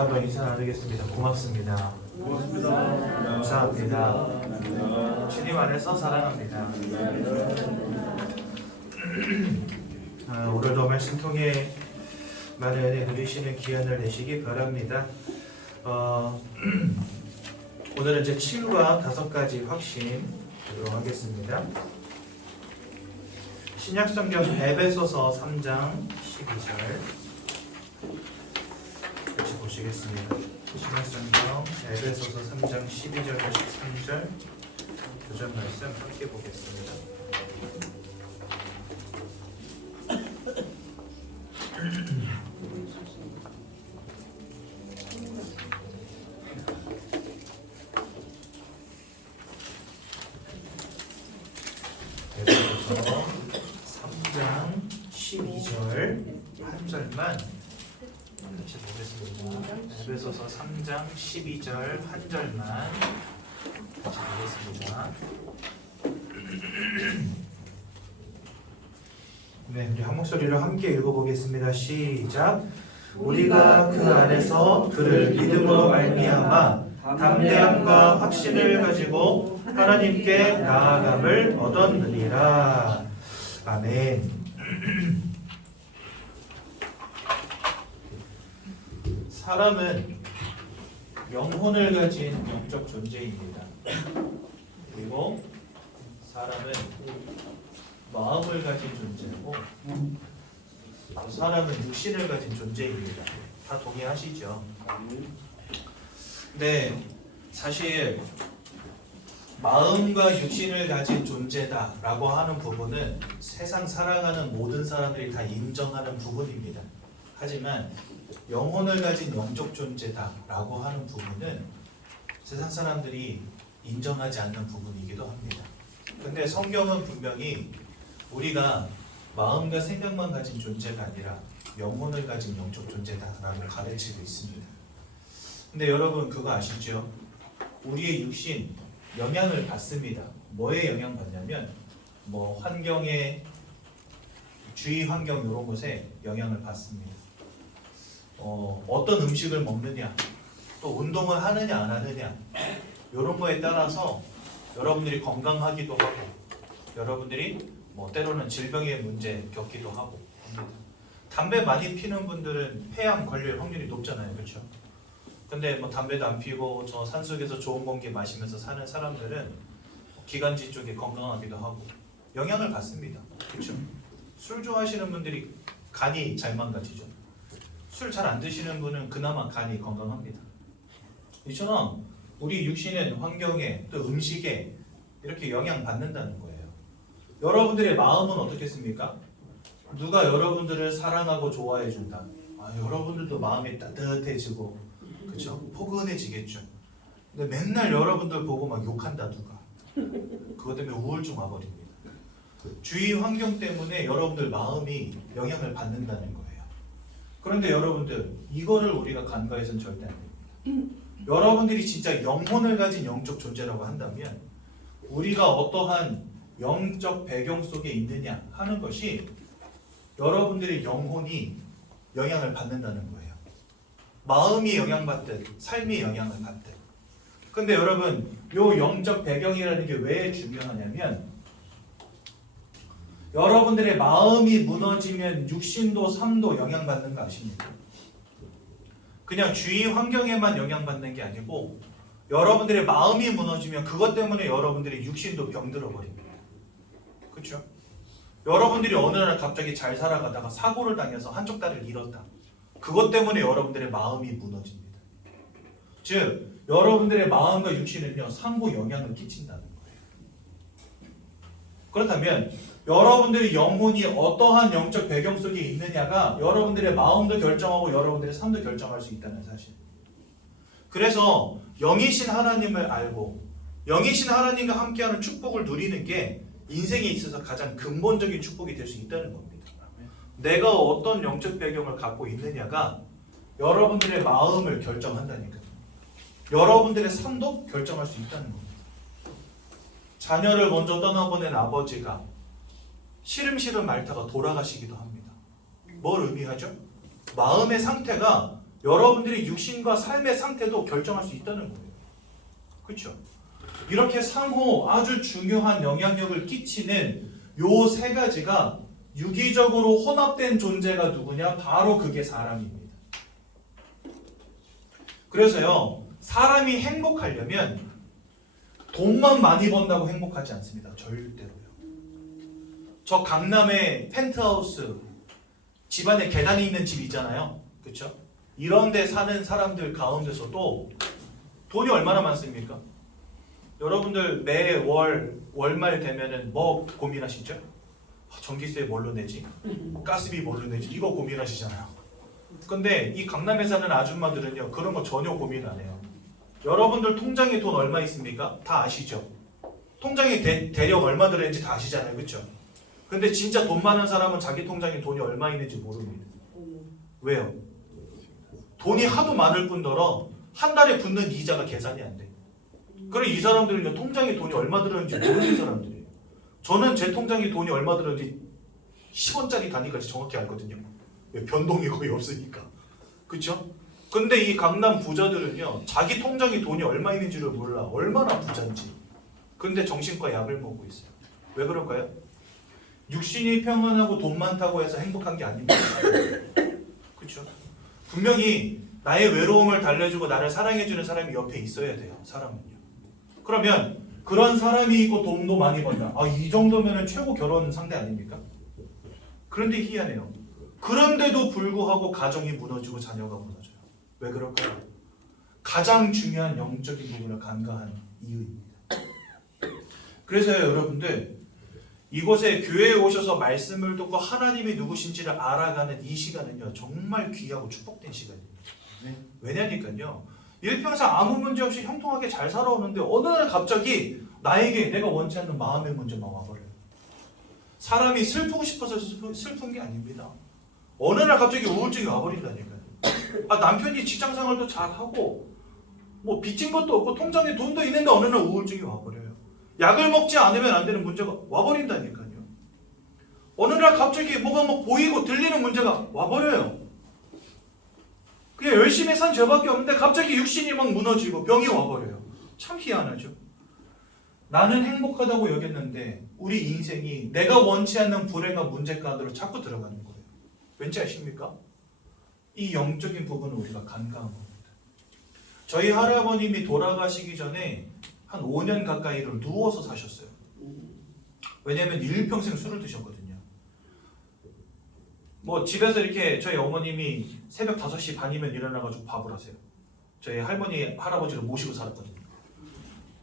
우리가 한번 인사 나누겠습니다. 고맙습니다. 고맙습니다. 감사합니다. 주님 안에서 사랑합니다. 오늘도 말씀 통해 많은 은혜 누리시는 기한을 내시기 바랍니다. 오늘은 이제 7과 5가지 확신 보도록 하겠습니다. 신약성경 에베소서 3장 12절 같이 보시겠습니다. 신약성경 에베소서 3장 12절과 13절 교전 말씀 함께 보겠습니다. 에베소서 3장 12절 한 절만 같이 보겠습니다. 에베소서 3장 12절 한 절만 같이 보겠습니다. 네, 우리 한 목소리로 함께 읽어보겠습니다. 시작. 우리가 그 안에서 그를 믿음으로 말미암아 담대함과 확신을 가지고 하나님께 나아감을 얻었느니라. 아멘. 사람은 영혼을 가진 영적 존재입니다. 그리고 사람은 마음을 가진 존재고 사람은 육신을 가진 존재입니다. 다 동의하시죠? 네, 사실 마음과 육신을 가진 존재다라고 하는 부분은 세상 살아가는 모든 사람들이 다 인정하는 부분입니다. 하지만 영혼을 가진 영적 존재다라고 하는 부분은 세상 사람들이 인정하지 않는 부분이기도 합니다. 근데 성경은 분명히 우리가 마음과 생각만 가진 존재가 아니라 영혼을 가진 영적 존재다라고 가르치고 있습니다. 근데 여러분 그거 아시죠? 우리의 육신 영향을 받습니다. 뭐에 영향 받냐면 환경에 주위 환경 이런 것에 영향을 받습니다. 어떤 음식을 먹느냐, 또 운동을 하느냐 안 하느냐 이런 거에 따라서 여러분들이 건강하기도 하고 여러분들이 때로는 질병의 문제 겪기도 하고 합니다. 담배 많이 피는 분들은 폐암 걸릴 확률이 높잖아요, 그렇죠? 근데 담배도 안 피고 저 산속에서 좋은 공기 마시면서 사는 사람들은 기관지 쪽에 건강하기도 하고 영향을 받습니다, 그렇죠? 술 좋아하시는 분들이 간이 잘 망가지죠. 술 잘 안 드시는 분은 그나마 간이 건강합니다. 이처럼 우리 육신은 환경에 또 음식에 이렇게 영향받는다는 거예요. 여러분들의 마음은 어떻겠습니까? 누가 여러분들을 사랑하고 좋아해 준다. 여러분들도 마음이 따뜻해지고 그렇죠? 포근해지겠죠. 근데 맨날 여러분들 보고 막 욕한다 누가. 그것 때문에 우울증 와버립니다. 주위 환경 때문에 여러분들 마음이 영향을 받는다는 거예요. 그런데 여러분들 이거를 우리가 간과해서는 절대 안 됩니다. 여러분들이 진짜 영혼을 가진 영적 존재라고 한다면 우리가 어떠한 영적 배경 속에 있느냐 하는 것이 여러분들의 영혼이 영향을 받는다는 거예요. 마음이 영향받듯 삶이 영향을 받듯. 근데 여러분 요 영적 배경이라는 게 왜 중요하냐면 여러분들의 마음이 무너지면 육신도 삶도 영향받는 거 아십니까? 그냥 주위 환경에만 영향받는 게 아니고 여러분들의 마음이 무너지면 그것 때문에 여러분들의 육신도 병들어 버립니다. 그렇죠? 여러분들이 어느 날 갑자기 잘 살아가다가 사고를 당해서 한쪽 다리를 잃었다. 그것 때문에 여러분들의 마음이 무너집니다. 즉 여러분들의 마음과 육신은요 상호 영향을 끼친다는 거예요. 그렇다면 여러분들의 영혼이 어떠한 영적 배경 속에 있느냐가 여러분들의 마음도 결정하고 여러분들의 삶도 결정할 수 있다는 사실. 그래서 영이신 하나님을 알고 영이신 하나님과 함께하는 축복을 누리는 게 인생에 있어서 가장 근본적인 축복이 될 수 있다는 겁니다. 내가 어떤 영적 배경을 갖고 있느냐가 여러분들의 마음을 결정한다니까요. 여러분들의 삶도 결정할 수 있다는 겁니다. 자녀를 먼저 떠나보낸 아버지가 시름시름 앓다가 돌아가시기도 합니다. 뭘 의미하죠? 마음의 상태가 여러분들이 육신과 삶의 상태도 결정할 수 있다는 거예요. 그렇죠? 이렇게 상호 아주 중요한 영향력을 끼치는 요 세 가지가 유기적으로 혼합된 존재가 누구냐? 바로 그게 사람입니다. 그래서요, 사람이 행복하려면 돈만 많이 번다고 행복하지 않습니다. 절대로요. 저 강남에 펜트하우스 집안에 계단이 있는 집 있잖아요. 그렇죠? 이런 데 사는 사람들 가운데서도 돈이 얼마나 많습니까? 여러분들 매월 월말 되면은 뭐 고민하시죠? 전기세 뭘로 내지? 가스비 뭘로 내지? 이거 고민하시잖아요. 근데 이 강남에 사는 아줌마들은요, 그런 거 전혀 고민 안 해요. 여러분들 통장에 돈 얼마 있습니까? 다 아시죠? 통장에 대략 얼마 들어있는지 다 아시잖아요. 그렇죠? 근데 진짜 돈 많은 사람은 자기 통장에 돈이 얼마 있는지 모릅니다. 왜요? 돈이 하도 많을 뿐더러 한 달에 붙는 이자가 계산이 안 돼. 그래 이 사람들은요, 통장에 돈이 얼마 들었는지 모르는 사람들이에요. 저는 제 통장에 돈이 얼마 들었는지 10원짜리 단위까지 정확히 알거든요. 변동이 거의 없으니까. 그렇죠? 근데 이 강남 부자들은요, 자기 통장에 돈이 얼마 있는지를 몰라. 얼마나 부자인지. 근데 정신과 약을 먹고 있어요. 왜 그럴까요? 육신이 평안하고 돈 많다고 해서 행복한 게 아닙니다. 그렇죠? 분명히 나의 외로움을 달래주고 나를 사랑해주는 사람이 옆에 있어야 돼요. 사람은요. 그러면 그런 사람이 있고 돈도 많이 번다. 이 정도면 최고 결혼 상대 아닙니까? 그런데 희한해요. 그런데도 불구하고 가정이 무너지고 자녀가 무너져요. 왜 그럴까요? 가장 중요한 영적인 부분을 간과한 이유입니다. 그래서요, 여러분들 이곳에 교회에 오셔서 말씀을 듣고 하나님이 누구신지를 알아가는 이 시간은요, 정말 귀하고 축복된 시간입니다. 왜냐니까요, 일평생 아무 문제 없이 형통하게 잘 살아오는데 어느 날 갑자기 나에게 내가 원치 않는 마음의 문제가 와버려요. 사람이 슬프고 싶어서 슬픈 게 아닙니다. 어느 날 갑자기 우울증이 와버린다니까요. 남편이 직장생활도 잘하고 뭐 빚진 것도 없고 통장에 돈도 있는데 어느 날 우울증이 와버려요. 약을 먹지 않으면 안 되는 문제가 와버린다니까요. 어느 날 갑자기 뭐가 막 보이고 들리는 문제가 와버려요. 그냥 열심히 산 죄밖에 없는데 갑자기 육신이 막 무너지고 병이 와버려요. 참 희한하죠. 나는 행복하다고 여겼는데 우리 인생이 내가 원치 않는 불행한 문제 가운데로 자꾸 들어가는 거예요. 왠지 아십니까? 이 영적인 부분을 우리가 간과한 겁니다. 저희 할아버님이 돌아가시기 전에 한 5년 가까이를 누워서 사셨어요. 왜냐하면 일평생 술을 드셨거든요. 뭐 집에서 이렇게 저희 어머님이 새벽 5시 반이면 일어나가지고 밥을 하세요. 저희 할머니, 할아버지를 모시고 살았거든요.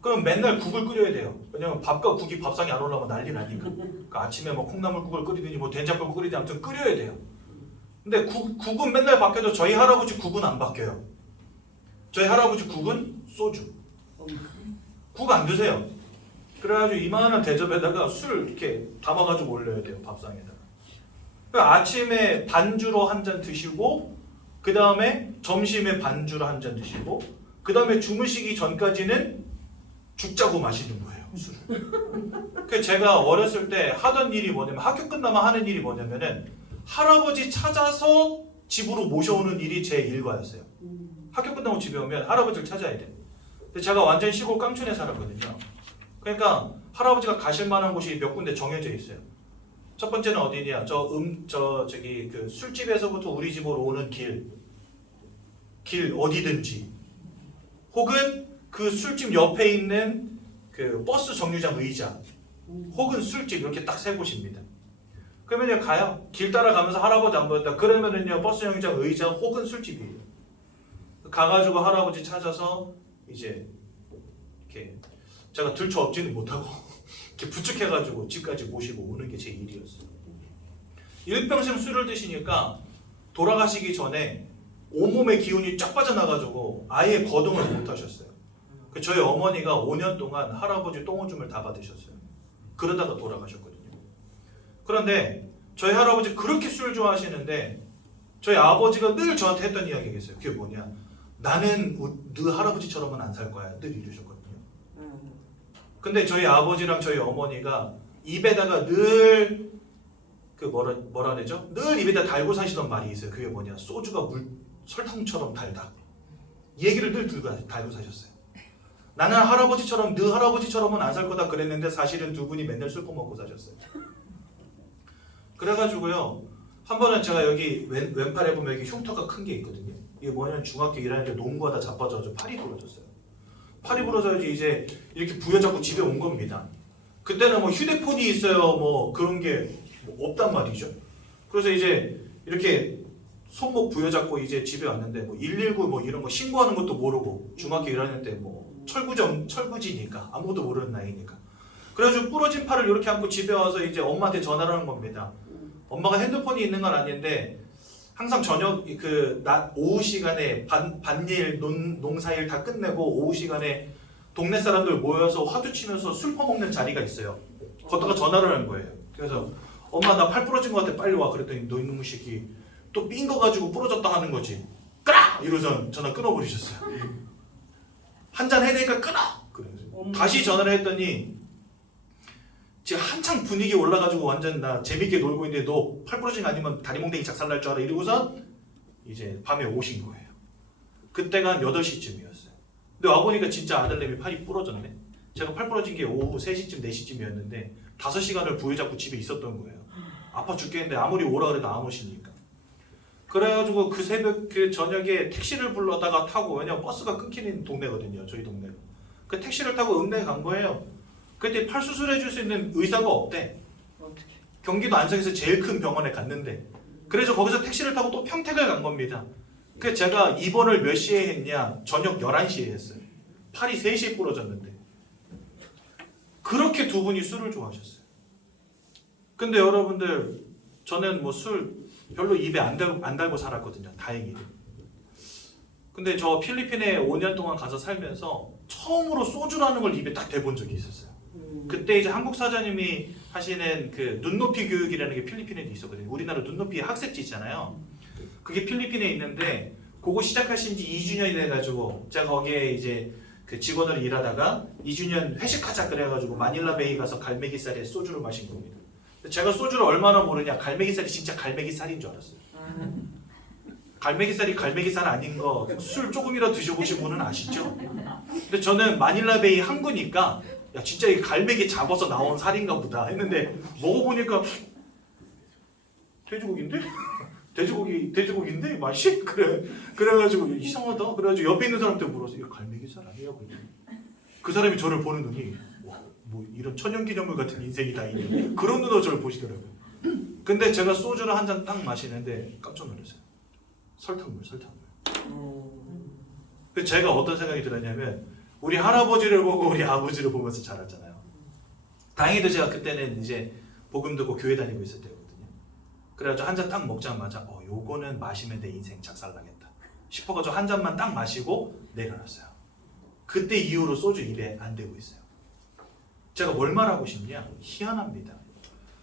그럼 맨날 국을 끓여야 돼요. 왜냐면 밥과 국이 밥상에 안 올라오면 난리 나니까. 그러니까 아침에 뭐 콩나물국을 끓이든지 뭐 된장국을 끓이든지 아무튼 끓여야 돼요. 근데 국은 맨날 바뀌어도 저희 할아버지 국은 안 바뀌어요. 저희 할아버지 국은 소주. 국 안 드세요. 그래가지고 이만한 대접에다가 술 이렇게 담아가지고 올려야 돼요. 밥상에다가. 그러니까 아침에 반주로 한 잔 드시고 그 다음에 점심에 반주로 한 잔 드시고 그 다음에 주무시기 전까지는 죽 짜고 마시는 거예요. 술을. 그 제가 어렸을 때 하던 일이 뭐냐면 학교 끝나면 하는 일이 뭐냐면은 할아버지 찾아서 집으로 모셔오는 일이 제 일과였어요. 학교 끝나고 집에 오면 할아버지를 찾아야 돼. 근데 제가 완전 시골 깡촌에 살았거든요. 그러니까 할아버지가 가실 만한 곳이 몇 군데 정해져 있어요. 첫 번째는 어디냐? 저기 그 술집에서부터 우리 집으로 오는 길 어디든지, 혹은 그 술집 옆에 있는 그 버스 정류장 의자, 혹은 술집 이렇게 딱 세 곳입니다. 그러면 가요. 길 따라가면서 할아버지 안 보였다. 그러면은요 버스 정류장 의자 혹은 술집이에요. 가가지고 할아버지 찾아서 이제 이렇게 제가 들쳐 업지는 못하고 이렇게 부축해가지고 집까지 모시고 오는 게 제 일이었어요. 일평생 술을 드시니까 돌아가시기 전에 온몸의 기운이 쫙 빠져나가지고 아예 거동을 못 하셨어요. 저희 어머니가 5년 동안 할아버지 똥오줌을 다 받으셨어요. 그러다가 돌아가셨거든요. 그런데 저희 할아버지 그렇게 술 좋아하시는데 저희 아버지가 늘 저한테 했던 이야기가 있어요. 그게 뭐냐? 나는 너 할아버지처럼은 안 살 거야. 늘 이러셨거든요. 근데 저희 아버지랑 저희 어머니가 입에다가 늘 그 뭐라 그러죠? 늘 입에다 달고 사시던 말이 있어요. 그게 뭐냐? 소주가 설탕처럼 달다. 이 얘기를 늘 달고 사셨어요. 나는 할아버지처럼 너 할아버지처럼은 안 살 거다 그랬는데 사실은 두 분이 맨날 술 퍼먹고 사셨어요. 그래가지고요. 한 번은 제가 여기 왼팔에 보면 여기 흉터가 큰 게 있거든요. 이게 뭐냐면 중학교 1학년 때 농구하다 자빠져서 팔이 부러졌어요. 팔이 부러져야지 이제 이렇게 부여잡고 집에 온 겁니다. 그때는 뭐 휴대폰이 있어요. 뭐 그런 게 없단 말이죠. 그래서 이제 이렇게 손목 부여잡고 이제 집에 왔는데 뭐 119 뭐 이런 거 신고하는 것도 모르고 중학교 1학년 때 뭐 철부지니까 아무것도 모르는 나이니까. 그래가지고 부러진 팔을 이렇게 안고 집에 와서 이제 엄마한테 전화를 하는 겁니다. 엄마가 핸드폰이 있는 건 아닌데 항상 저녁 그 낮 오후 시간에 반일 농사일 다 끝내고 오후 시간에 동네 사람들 모여서 화두 치면서 술 퍼먹는 자리가 있어요. 걷다가 전화를 한 거예요. 그래서 엄마 나 팔 부러진 것 같아 빨리 와. 그랬더니 너 이놈의 새끼 또 삔 거 가지고 부러졌다 하는 거지. 끄라! 이러고서 전화 끊어버리셨어요. 한잔 해내니까 끊어! 그래서 다시 전화를 했더니 지금 한창 분위기 올라가지고 완전 나 재밌게 놀고 있는데 너 팔 부러진 거 아니면 다리 몽댕이 작살날 줄 알아 이러고서 이제 밤에 오신 거예요. 그때가 한 8시쯤이었어요. 근데 와보니까 진짜 아들내미 팔이 부러졌네. 제가 팔 부러진 게 오후 3시쯤 4시쯤이었는데 5시간을 부여잡고 집에 있었던 거예요. 아파 죽겠는데 아무리 오라 그래도 안 오시니까. 그래가지고 그 새벽 그 저녁에 택시를 불러다가 타고 왜냐면 버스가 끊기는 동네거든요. 저희 동네가. 그 택시를 타고 읍내에 간 거예요. 그때 팔 수술해 줄 수 있는 의사가 없대. 어떻게? 경기도 안성에서 제일 큰 병원에 갔는데 그래서 거기서 택시를 타고 또 평택을 간 겁니다. 그 제가 입원을 몇 시에 했냐? 저녁 11시에 했어요. 팔이 3시에 부러졌는데 그렇게 두 분이 술을 좋아하셨어요. 근데 여러분들 저는 뭐 술 별로 입에 안 달고 살았거든요. 다행히도. 근데 저 필리핀에 5년 동안 가서 살면서 처음으로 소주라는 걸 입에 딱 대본 적이 있었어요. 그때 이제 한국 사장님이 하시는 그 눈높이 교육이라는 게 필리핀에도 있었거든요. 우리나라 눈높이 학습지 있잖아요. 그게 필리핀에 있는데 그거 시작하신 지 2주년이 돼가지고 제가 거기에 이제 그 직원으로 일하다가 2주년 회식하자 그래가지고 마닐라 베이 가서 갈매기살에 소주를 마신 겁니다. 제가 소주를 얼마나 모르냐. 갈매기살이 진짜 갈매기살인 줄 알았어요. 갈매기살이 갈매기살 아닌 거 술 조금이라도 드셔보신 분은 아시죠? 근데 저는 마닐라 베이 항구니까 야 진짜 이 갈매기 잡아서 나온 살인가 보다 했는데 먹어보니까 돼지고기인데? 돼지고기인데 맛이? 그래가지고 이상하다. 그래가지고 옆에 있는 사람한테 물어서 이거 갈매기살 아니야? 그 사람이 저를 보는 눈이 와, 뭐 이런 천연기념물 같은 인생이 다 있네. 그런 눈으로 저를 보시더라고요. 근데 제가 소주를 한 잔 딱 마시는데 깜짝 놀랐어요. 설탕물. 그래서 제가 어떤 생각이 들었냐면 우리 할아버지를 보고 우리 아버지를 보면서 자랐잖아요. 다행히도 제가 그때는 이제 복음 듣고 교회 다니고 있을 때거든요. 그래가지고 한 잔 딱 먹자마자 요거는 마시면 내 인생 작살나겠다 싶어가지고 한 잔만 딱 마시고 내려놨어요. 그때 이후로 소주 입에 안 대고 있어요. 제가 뭘 말하고 싶냐? 희한합니다.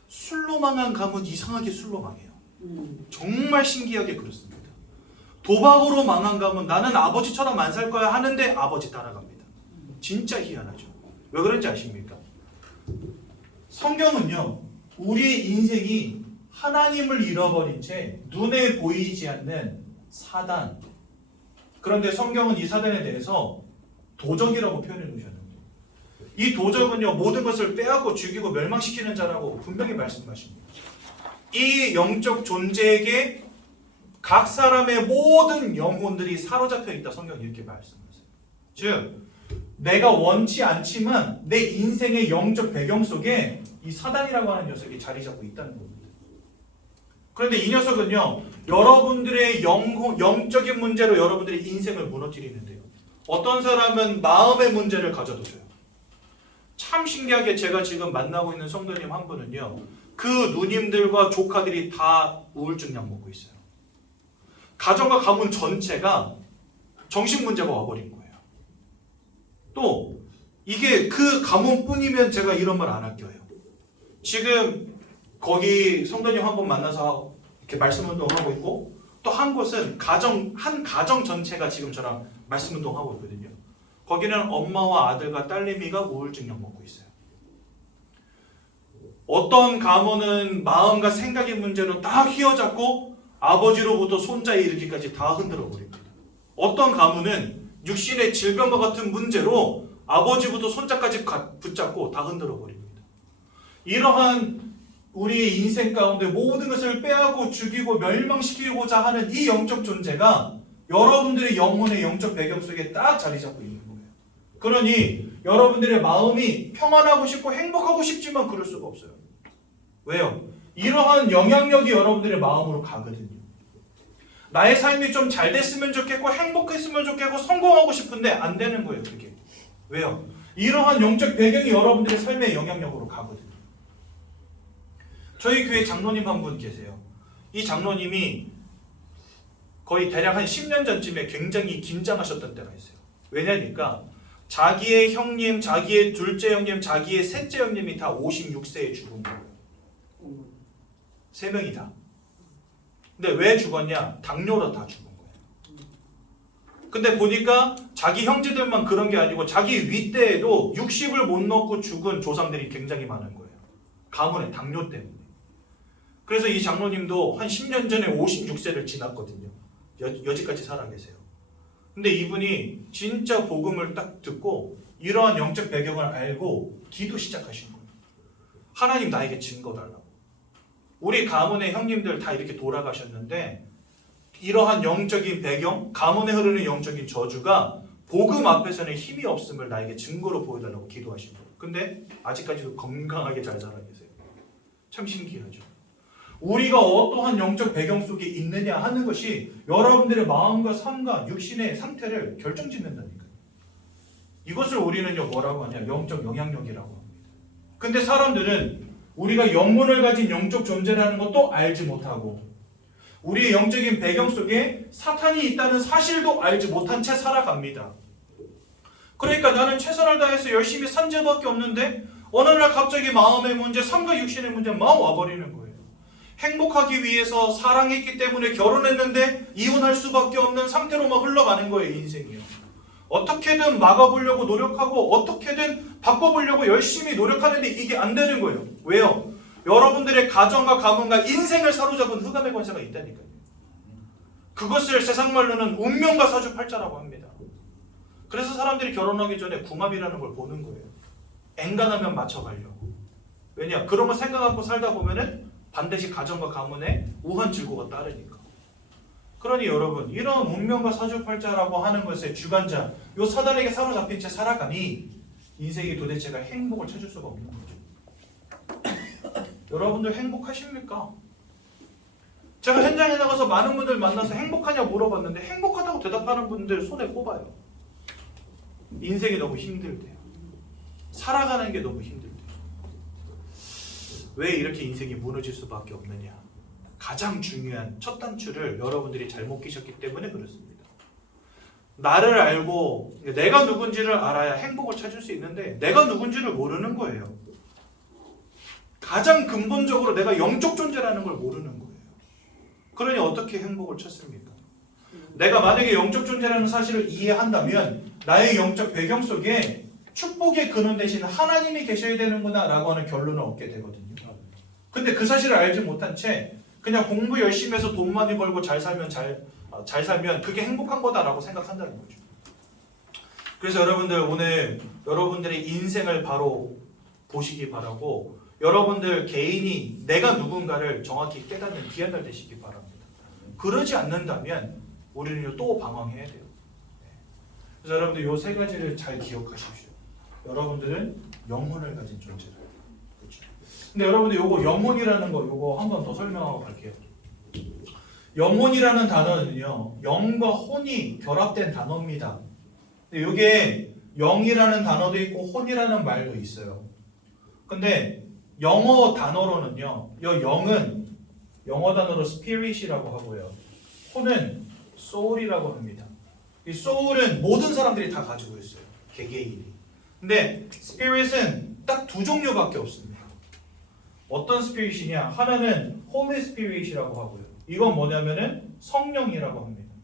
술로 망한 가문 이상하게 술로 망해요. 정말 신기하게 그렇습니다. 도박으로 망한 가문 나는 아버지처럼 안 살 거야 하는데 아버지 따라갑니다. 진짜 희한하죠. 왜 그런지 아십니까? 성경은요. 우리의 인생이 하나님을 잃어버린 채 눈에 보이지 않는 사단. 그런데 성경은 이 사단에 대해서 도적이라고 표현해 놓으셨는데 이 도적은요. 모든 것을 빼앗고 죽이고 멸망시키는 자라고 분명히 말씀하십니다. 이 영적 존재에게 각 사람의 모든 영혼들이 사로잡혀 있다. 성경이 이렇게 말씀하세요. 즉 내가 원치 않지만 내 인생의 영적 배경 속에 이 사단이라고 하는 녀석이 자리 잡고 있다는 겁니다. 그런데 이 녀석은요. 여러분들의 영적인 문제로 여러분들의 인생을 무너뜨리는데요. 어떤 사람은 마음의 문제를 가져두세요. 참 신기하게 제가 지금 만나고 있는 성도님 한 분은요. 그 누님들과 조카들이 다 우울증 약 먹고 있어요. 가정과 가문 전체가 정신 문제가 와버린 거예요. 또 이게 그 가문뿐이면 제가 이런 말 안 할게요. 지금 거기 성도님 한 분 만나서 이렇게 말씀 운동하고 있고 또 한 곳은 한 가정 전체가 지금 저랑 말씀 운동하고 있거든요. 거기는 엄마와 아들과 딸내미가 우울증 약 먹고 있어요. 어떤 가문은 마음과 생각의 문제로 딱 휘어잡고 아버지로부터 손자에 이르기까지 다 흔들어 버립니다. 어떤 가문은 육신의 질병과 같은 문제로 아버지부터 손자까지 붙잡고 다 흔들어 버립니다. 이러한 우리의 인생 가운데 모든 것을 빼앗고 죽이고 멸망시키고자 하는 이 영적 존재가 여러분들의 영혼의 영적 배경 속에 딱 자리 잡고 있는 거예요. 그러니 여러분들의 마음이 평안하고 싶고 행복하고 싶지만 그럴 수가 없어요. 왜요? 이러한 영향력이 여러분들의 마음으로 가거든요. 나의 삶이 좀 잘 됐으면 좋겠고 행복했으면 좋겠고 성공하고 싶은데 안 되는 거예요. 그게. 왜요? 이러한 영적 배경이 여러분들의 삶의 영향력으로 가거든요. 저희 교회 장로님 한 분 계세요. 이 장로님이 거의 대략 한 10년 전쯤에 굉장히 긴장하셨던 때가 있어요. 왜냐니까 자기의 형님, 자기의 둘째 형님, 자기의 셋째 형님이 다 56세에 죽은 거예요. 3명이 다. 근데 왜 죽었냐? 당뇨로 다 죽은 거예요. 근데 보니까 자기 형제들만 그런 게 아니고 자기 윗대에도 60을 못 넘고 죽은 조상들이 굉장히 많은 거예요. 가문의 당뇨 때문에. 그래서 이 장로님도 한 10년 전에 56세를 지났거든요. 여지까지 살아 계세요. 근데 이분이 진짜 복음을 딱 듣고 이러한 영적 배경을 알고 기도 시작하신 거예요. 하나님 나에게 증거 달라고. 우리 가문의 형님들 다 이렇게 돌아가셨는데 이러한 영적인 배경, 가문에 흐르는 영적인 저주가 복음 앞에서는 힘이 없음을 나에게 증거로 보여달라고 기도하신 거예요. 근데 아직까지도 건강하게 잘 살아 계세요. 참 신기하죠. 우리가 어떠한 영적 배경 속에 있느냐 하는 것이 여러분들의 마음과 삶과 육신의 상태를 결정짓는다니까요. 이것을 우리는요 뭐라고 하냐? 영적 영향력이라고 합니다. 근데 사람들은 우리가 영혼을 가진 영적 존재라는 것도 알지 못하고 우리의 영적인 배경 속에 사탄이 있다는 사실도 알지 못한 채 살아갑니다. 그러니까 나는 최선을 다해서 열심히 산 죄밖에 없는데 어느 날 갑자기 마음의 문제, 삶과 육신의 문제만 와버리는 거예요. 행복하기 위해서 사랑했기 때문에 결혼했는데 이혼할 수밖에 없는 상태로 막 흘러가는 거예요. 인생이요. 어떻게든 막아보려고 노력하고 어떻게든 바꿔보려고 열심히 노력하는데 이게 안 되는 거예요. 왜요? 여러분들의 가정과 가문과 인생을 사로잡은 흑암의 권세가 있다니까요. 그것을 세상 말로는 운명과 사주팔자라고 합니다. 그래서 사람들이 결혼하기 전에 궁합이라는 걸 보는 거예요. 엔간하면 맞춰가려고. 왜냐? 그런 거 생각하고 살다 보면은 반드시 가정과 가문에 우한 질고가 따르니까. 그러니 여러분, 이런 운명과 사주팔자라고 하는 것의 주관자, 요 사단에게 사로잡힌 채 살아가니 인생이 도대체가 행복을 찾을 수가 없는 거죠. 여러분들 행복하십니까? 제가 현장에 나가서 많은 분들 만나서 행복하냐 물어봤는데 행복하다고 대답하는 분들 손에 꼽아요. 인생이 너무 힘들대요. 살아가는 게 너무 힘들대요. 왜 이렇게 인생이 무너질 수밖에 없느냐? 가장 중요한 첫 단추를 여러분들이 잘못 끼셨기 때문에 그렇습니다. 나를 알고 내가 누군지를 알아야 행복을 찾을 수 있는데 내가 누군지를 모르는 거예요. 가장 근본적으로 내가 영적 존재라는 걸 모르는 거예요. 그러니 어떻게 행복을 찾습니까? 내가 만약에 영적 존재라는 사실을 이해한다면 나의 영적 배경 속에 축복의 근원 대신 하나님이 계셔야 되는구나 라고 하는 결론을 얻게 되거든요. 근데 그 사실을 알지 못한 채 그냥 공부 열심히 해서 돈 많이 벌고 잘 살면 그게 행복한 거다라고 생각한다는 거죠. 그래서 여러분들 오늘 여러분들의 인생을 바로 보시기 바라고 여러분들 개인이 내가 누군가를 정확히 깨닫는 귀한 날 되시기 바랍니다. 그러지 않는다면 우리는 또 방황해야 돼요. 그래서 여러분들 이 세 가지를 잘 기억하십시오. 여러분들은 영혼을 가진 존재다. 그렇죠? 근데 여러분들 요거 영혼이라는 거 요거 한 번 더 설명하고 갈게요. 영혼이라는 단어는요, 영과 혼이 결합된 단어입니다. 근데 요게 영이라는 단어도 있고 혼이라는 말도 있어요. 근데 영어 단어로는요, 요 영은 영어 단어로 spirit이라고 하고요, 혼은 soul이라고 합니다. 이 soul은 모든 사람들이 다 가지고 있어요. 개개인이. 근데 spirit은 딱 두 종류밖에 없습니다. 어떤 스피릿이냐? 하나는 Holy Spirit이라고 하고요. 이건 뭐냐면은 성령이라고 합니다.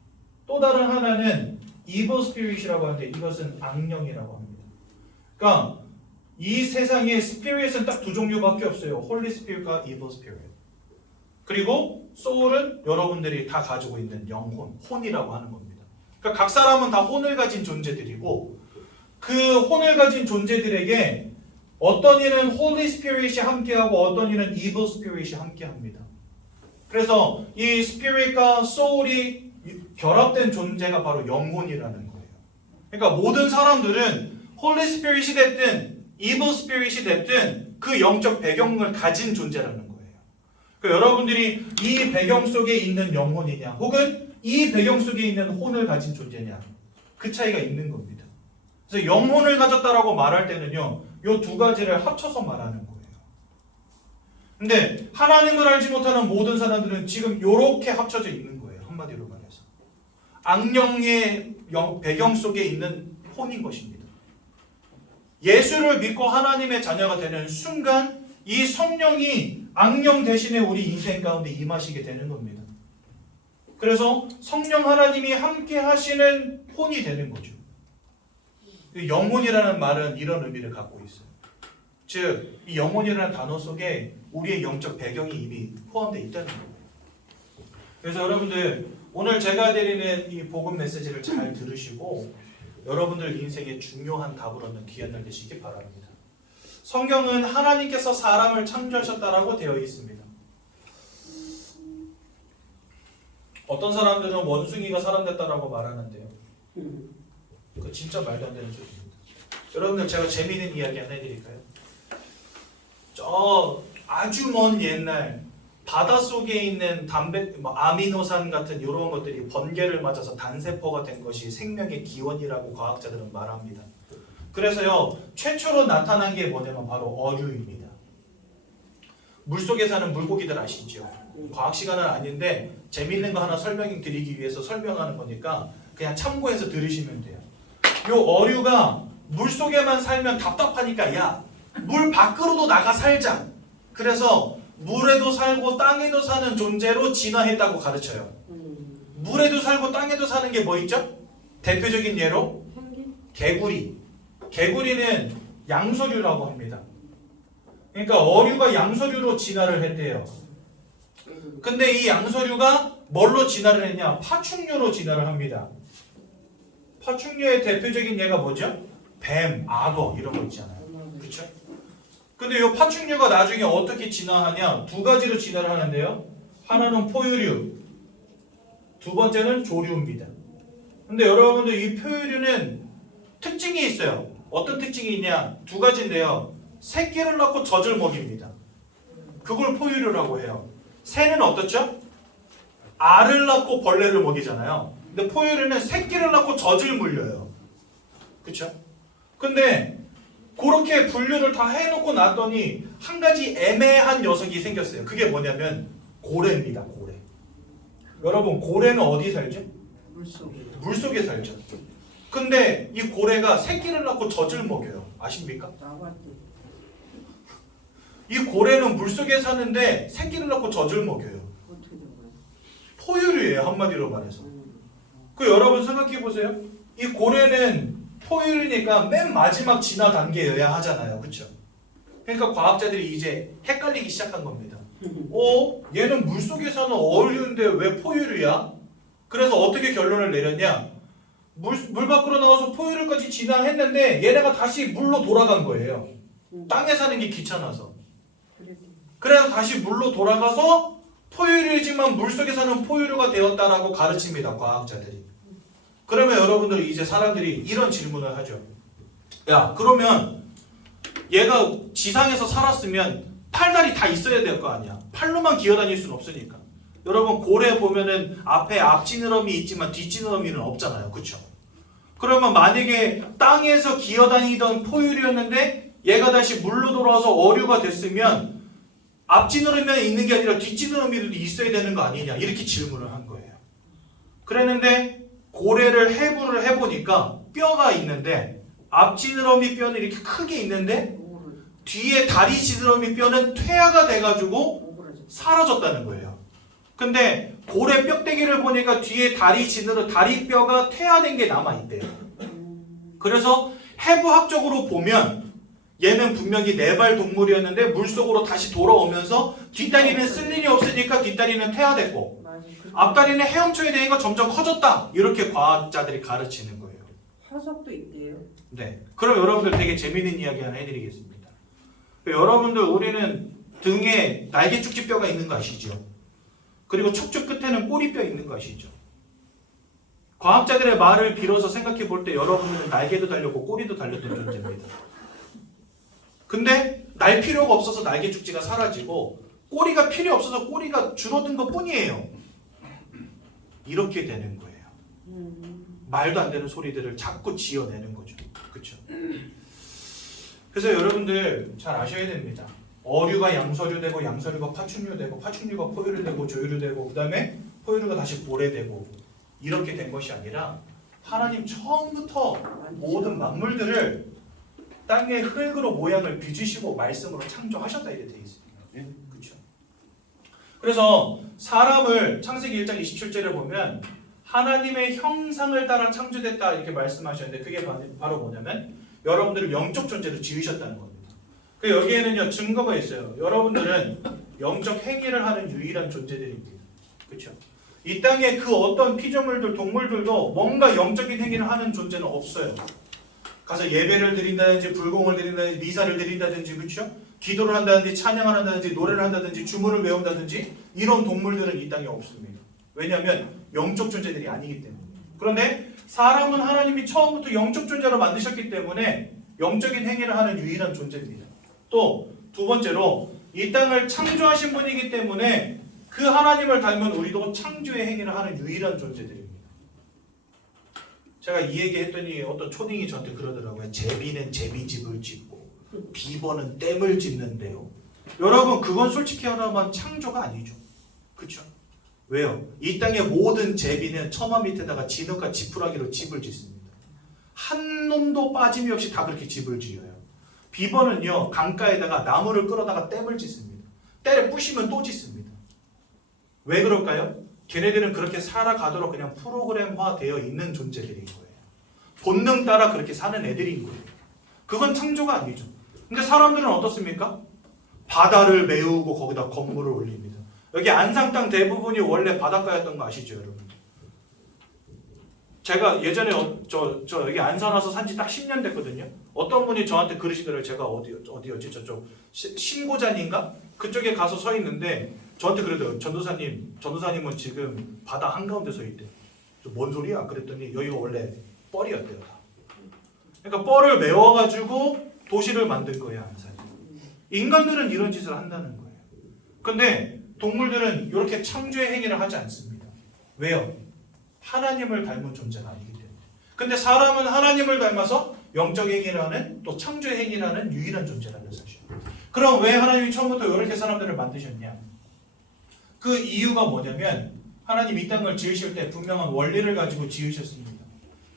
또 다른 하나는 Evil Spirit이라고 하는데 이것은 악령이라고 합니다. 그러니까 이 세상에 스피릿은 딱 두 종류밖에 없어요. Holy Spirit과 Evil Spirit. 그리고 soul은 여러분들이 다 가지고 있는 영혼, 혼이라고 하는 겁니다. 그러니까 각 사람은 다 혼을 가진 존재들이고 그 혼을 가진 존재들에게 어떤 이는 Holy Spirit이 함께하고 어떤 이는 Evil Spirit이 함께합니다. 그래서 이 Spirit과 Soul이 결합된 존재가 바로 영혼이라는 거예요. 그러니까 모든 사람들은 Holy Spirit이 됐든 Evil Spirit이 됐든 그 영적 배경을 가진 존재라는 거예요. 그러니까 여러분들이 이 배경 속에 있는 영혼이냐 혹은 이 배경 속에 있는 혼을 가진 존재냐 그 차이가 있는 겁니다. 그래서 영혼을 가졌다라고 말할 때는요 이 두 가지를 합쳐서 말하는 거예요. 근데 하나님을 알지 못하는 모든 사람들은 지금 이렇게 합쳐져 있는 거예요. 한마디로 말해서 악령의 배경 속에 있는 혼인 것입니다. 예수를 믿고 하나님의 자녀가 되는 순간 이 성령이 악령 대신에 우리 인생 가운데 임하시게 되는 겁니다. 그래서 성령 하나님이 함께 하시는 혼이 되는 거죠. 영혼이라는 말은 이런 의미를 갖고 있어요. 즉, 이 영혼이라는 단어 속에 우리의 영적 배경이 이미 포함되어 있다는 거예요. 그래서 여러분들 오늘 제가 드리는 이 복음 메시지를 잘 들으시고 여러분들 인생의 중요한 답을 얻는 귀한 날 되시기 바랍니다. 성경은 하나님께서 사람을 창조하셨다라고 되어 있습니다. 어떤 사람들은 원숭이가 사람 됐다라고 말하는데요. 그 진짜 말도 안 되는 소리입니다. 여러분들 제가 재미있는 이야기 하나 해드릴까요? 저 아주 먼 옛날 바닷속에 있는 아미노산 같은 이런 것들이 번개를 맞아서 단세포가 된 것이 생명의 기원이라고 과학자들은 말합니다. 그래서요 최초로 나타난 게 뭐냐면 바로 어류입니다. 물속에 사는 물고기들 아시죠? 과학 시간은 아닌데 재미있는 거 하나 설명드리기 위해서 설명하는 거니까 그냥 참고해서 들으시면 돼요. 요 어류가 물속에만 살면 답답하니까 야, 물 밖으로도 나가 살자. 그래서 물에도 살고 땅에도 사는 존재로 진화했다고 가르쳐요. 물에도 살고 땅에도 사는 게 뭐 있죠? 대표적인 예로 개구리. 개구리는 양서류라고 합니다. 그러니까 어류가 양서류로 진화를 했대요. 근데 이 양서류가 뭘로 진화를 했냐? 파충류로 진화를 합니다. 파충류의 대표적인 예가 뭐죠? 뱀, 악어 이런 거 있잖아요. 그렇죠? 근데 이 파충류가 나중에 어떻게 진화하냐? 두 가지로 진화를 하는데요. 하나는 포유류, 두 번째는 조류입니다. 근데 여러분들 이 포유류는 특징이 있어요. 어떤 특징이 있냐? 두 가지인데요. 새끼를 낳고 젖을 먹입니다. 그걸 포유류라고 해요. 새는 어떻죠? 알을 낳고 벌레를 먹이잖아요. 근데 포유류는 새끼를 낳고 젖을 물려요. 그렇죠? 근데 그렇게 분류를 다 해놓고 났더니 한 가지 애매한 녀석이 생겼어요. 그게 뭐냐면 고래입니다. 고래. 여러분 고래는 어디 살죠? 물속에 살죠. 근데 이 고래가 새끼를 낳고 젖을 먹여요. 아십니까? 이 고래는 물속에 사는데 새끼를 낳고 젖을 먹여요. 포유류예요. 한마디로 말해서. 그 여러분 생각해 보세요. 이 고래는 포유류니까 맨 마지막 진화 단계여야 하잖아요. 그렇죠? 그러니까 과학자들이 이제 헷갈리기 시작한 겁니다. 얘는 물속에 사는 어류인데 왜 포유류야? 그래서 어떻게 결론을 내렸냐? 물 밖으로 나와서 포유류까지 진화했는데 얘네가 다시 물로 돌아간 거예요. 땅에 사는 게 귀찮아서. 그래서 다시 물로 돌아가서 포유류이지만 물속에 사는 포유류가 되었다라고 가르칩니다. 과학자들이. 그러면 여러분들 이제 사람들이 이런 질문을 하죠. 야, 그러면 얘가 지상에서 살았으면 팔다리 다 있어야 될 거 아니야. 팔로만 기어다닐 수는 없으니까. 여러분 고래 보면은 앞에 앞지느러미 있지만 뒷지느러미는 없잖아요. 그렇죠? 그러면 만약에 땅에서 기어다니던 포유류였는데 얘가 다시 물로 돌아와서 어류가 됐으면 앞지느러미만 있는 게 아니라 뒷지느러미도 있어야 되는 거 아니냐. 이렇게 질문을 한 거예요. 그랬는데 고래를 해부를 해보니까 뼈가 있는데 앞지느러미 뼈는 이렇게 크게 있는데 뒤에 다리 지느러미 뼈는 퇴화가 돼가지고 사라졌다는 거예요. 근데 고래 뼈대기를 보니까 뒤에 다리 뼈가 퇴화된 게 남아있대요. 그래서 해부학적으로 보면 얘는 분명히 네 발 동물이었는데 물속으로 다시 돌아오면서 뒷다리는 쓸 일이 없으니까 뒷다리는 퇴화됐고 앞다리는 헤엄쳐야 되니까 점점 커졌다. 이렇게 과학자들이 가르치는 거예요. 화석도 있대요. 네. 그럼 여러분들 되게 재미있는 이야기 하나 해드리겠습니다. 여러분들 우리는 등에 날개 축지뼈가 있는 거 아시죠? 그리고 척추 끝에는 꼬리뼈 있는 거 아시죠? 과학자들의 말을 빌어서 생각해 볼 때 여러분들은 날개도 달렸고 꼬리도 달렸던 존재입니다. 근데 날 필요가 없어서 날개 축지가 사라지고 꼬리가 필요 없어서 꼬리가 줄어든 것 뿐이에요. 이렇게 되는 거예요. 말도 안 되는 소리들을 자꾸 지어내는 거죠. 그렇죠? 그래서 여러분들 잘 아셔야 됩니다. 어류가 양서류 되고 양서류가 파충류 되고 파충류가 포유류 되고 조유류 되고 그 다음에 포유류가 다시 고래 되고 이렇게 된 것이 아니라 하나님 처음부터 모든 만물들을 땅의 흙으로 모양을 빚으시고 말씀으로 창조하셨다 이렇게 되어 있습니다. 그렇죠? 그래서 사람을 창세기 1장 27절에 보면 하나님의 형상을 따라 창조됐다 이렇게 말씀하셨는데 그게 바로 뭐냐면 여러분들을 영적 존재로 지으셨다는 겁니다. 그 여기에는요 증거가 있어요. 여러분들은 영적 행위를 하는 유일한 존재들입니다. 그렇죠? 이 땅에 그 어떤 피조물들, 동물들도 뭔가 영적인 행위를 하는 존재는 없어요. 가서 예배를 드린다든지 불공을 드린다든지 미사를 드린다든지 그렇죠? 기도를 한다든지 찬양을 한다든지 노래를 한다든지 주문을 외운다든지 이런 동물들은 이 땅에 없습니다. 왜냐하면 영적 존재들이 아니기 때문에. 그런데 사람은 하나님이 처음부터 영적 존재로 만드셨기 때문에 영적인 행위를 하는 유일한 존재입니다. 또 두 번째로 이 땅을 창조하신 분이기 때문에 그 하나님을 닮은 우리도 창조의 행위를 하는 유일한 존재들입니다. 제가 이 얘기 했더니 어떤 초딩이 저한테 그러더라고요. 제비는 제비집을 짓고 비버는 댐을 짓는데요. 여러분 그건 솔직히 말하면 창조가 아니죠. 그렇죠? 왜요? 이 땅의 모든 제비는 처마 밑에다가 진흙과 지푸라기로 집을 짓습니다. 한 놈도 빠짐이 없이 다 그렇게 집을 지어요. 비버는요 강가에다가 나무를 끌어다가 댐을 짓습니다. 때를 부시면 또 짓습니다. 왜 그럴까요? 걔네들은 그렇게 살아가도록 그냥 프로그램화 되어 있는 존재들인 거예요. 본능 따라 그렇게 사는 애들인 거예요. 그건 창조가 아니죠. 근데 사람들은 어떻습니까? 바다를 메우고 거기다 건물을 올립니다. 여기 안상 땅 대부분이 원래 바닷가였던 거 아시죠, 여러분? 제가 예전에 저 여기 안산 와서 산지 딱 10년 됐거든요. 어떤 분이 저한테 그러시더라고요. 제가 어디였지? 저쪽 신고잔인가? 그쪽에 가서 서 있는데 저한테 그러더라고요. 전도사님은 지금 바다 한가운데 서 있대. 뭔 소리야? 그랬더니 여기가 원래 뻘이었대요. 그러니까 뻘을 메워가지고 도시를 만든 거예요, 안산이. 인간들은 이런 짓을 한다는 거예요. 근데 동물들은 이렇게 창조의 행위를 하지 않습니다. 왜요? 하나님을 닮은 존재가 아니기 때문에. 근데 사람은 하나님을 닮아서 영적 행위를 하는 또 창조의 행위를 하는 유일한 존재라는 사실. 그럼 왜 하나님이 처음부터 이렇게 사람들을 만드셨냐? 그 이유가 뭐냐면 하나님 이 땅을 지으실 때 분명한 원리를 가지고 지으셨습니다.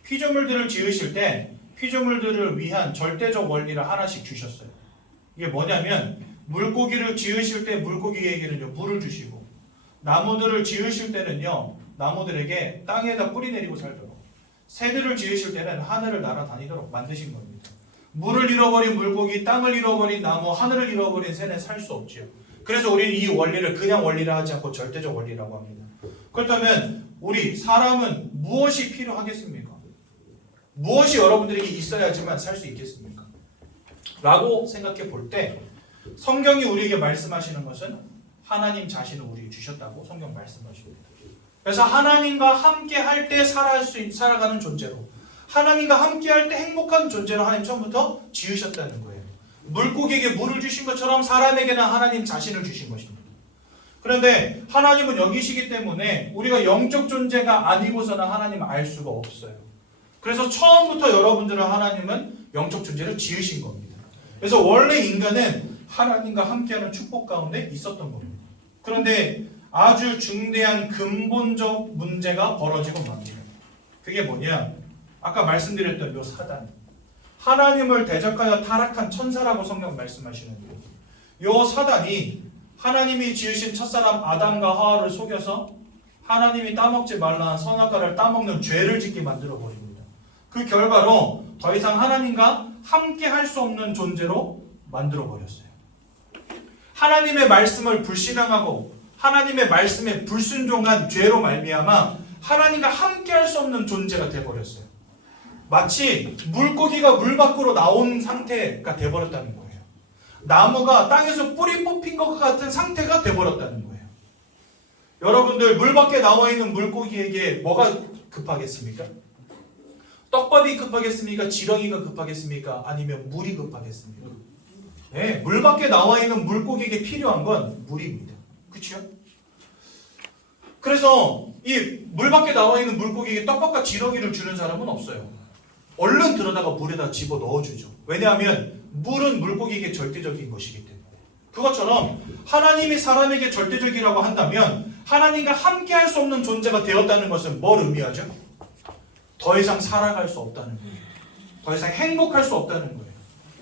피조물들을 지으실 때 피조물들을 위한 절대적 원리를 하나씩 주셨어요. 이게 뭐냐면 물고기를 지으실 때 물고기에게는요 물을 주시고 나무들을 지으실 때는요 나무들에게 땅에다 뿌리 내리고 살도록 새들을 지으실 때는 하늘을 날아다니도록 만드신 겁니다. 물을 잃어버린 물고기, 땅을 잃어버린 나무, 하늘을 잃어버린 새는 살 수 없지요. 그래서 우리는 이 원리를 그냥 원리라 하지 않고 절대적 원리라고 합니다. 그렇다면 우리 사람은 무엇이 필요하겠습니까? 무엇이 여러분들에게 있어야지만 살 수 있겠습니까? 라고 생각해 볼 때 성경이 우리에게 말씀하시는 것은 하나님 자신을 우리에게 주셨다고 성경 말씀하십니다. 그래서 하나님과 함께 할 때 살아가는 존재로 하나님과 함께 할 때 행복한 존재로 하나님 처음부터 지으셨다는 거예요. 물고기에게 물을 주신 것처럼 사람에게는 하나님 자신을 주신 것입니다. 그런데 하나님은 영이시기 때문에 우리가 영적 존재가 아니고서는 하나님을 알 수가 없어요. 그래서 처음부터 여러분들은 하나님은 영적 존재를 지으신 겁니다. 그래서 원래 인간은 하나님과 함께하는 축복 가운데 있었던 겁니다. 그런데 아주 중대한 근본적 문제가 벌어지고 맙니다. 그게 뭐냐? 아까 말씀드렸던 요 사단. 하나님을 대적하여 타락한 천사라고 성경 말씀하시는데 요 사단이 하나님이 지으신 첫사람 아담과 하와를 속여서 하나님이 따먹지 말라는 선악과를 따먹는 죄를 짓게 만들어 버립니다. 그 결과로 더 이상 하나님과 함께 할 수 없는 존재로 만들어 버렸어요. 하나님의 말씀을 불신앙하고 하나님의 말씀에 불순종한 죄로 말미암아 하나님과 함께 할 수 없는 존재가 되어버렸어요. 마치 물고기가 물 밖으로 나온 상태가 되어버렸다는 거예요. 나무가 땅에서 뿌리 뽑힌 것 같은 상태가 되어버렸다는 거예요. 여러분들 물 밖에 나와 있는 물고기에게 뭐가 급하겠습니까? 떡밥이 급하겠습니까? 지렁이가 급하겠습니까? 아니면 물이 급하겠습니까? 네, 물 밖에 나와 있는 물고기에게 필요한 건 물입니다. 그렇죠? 그래서 이 물 밖에 나와 있는 물고기에게 떡밥과 지렁이를 주는 사람은 없어요. 얼른 들어다가 물에다 집어 넣어주죠. 왜냐하면 물은 물고기에게 절대적인 것이기 때문에. 그것처럼 하나님이 사람에게 절대적이라고 한다면 하나님과 함께 할 수 없는 존재가 되었다는 것은 뭘 의미하죠? 더 이상 살아갈 수 없다는 거예요. 더 이상 행복할 수 없다는 거예요.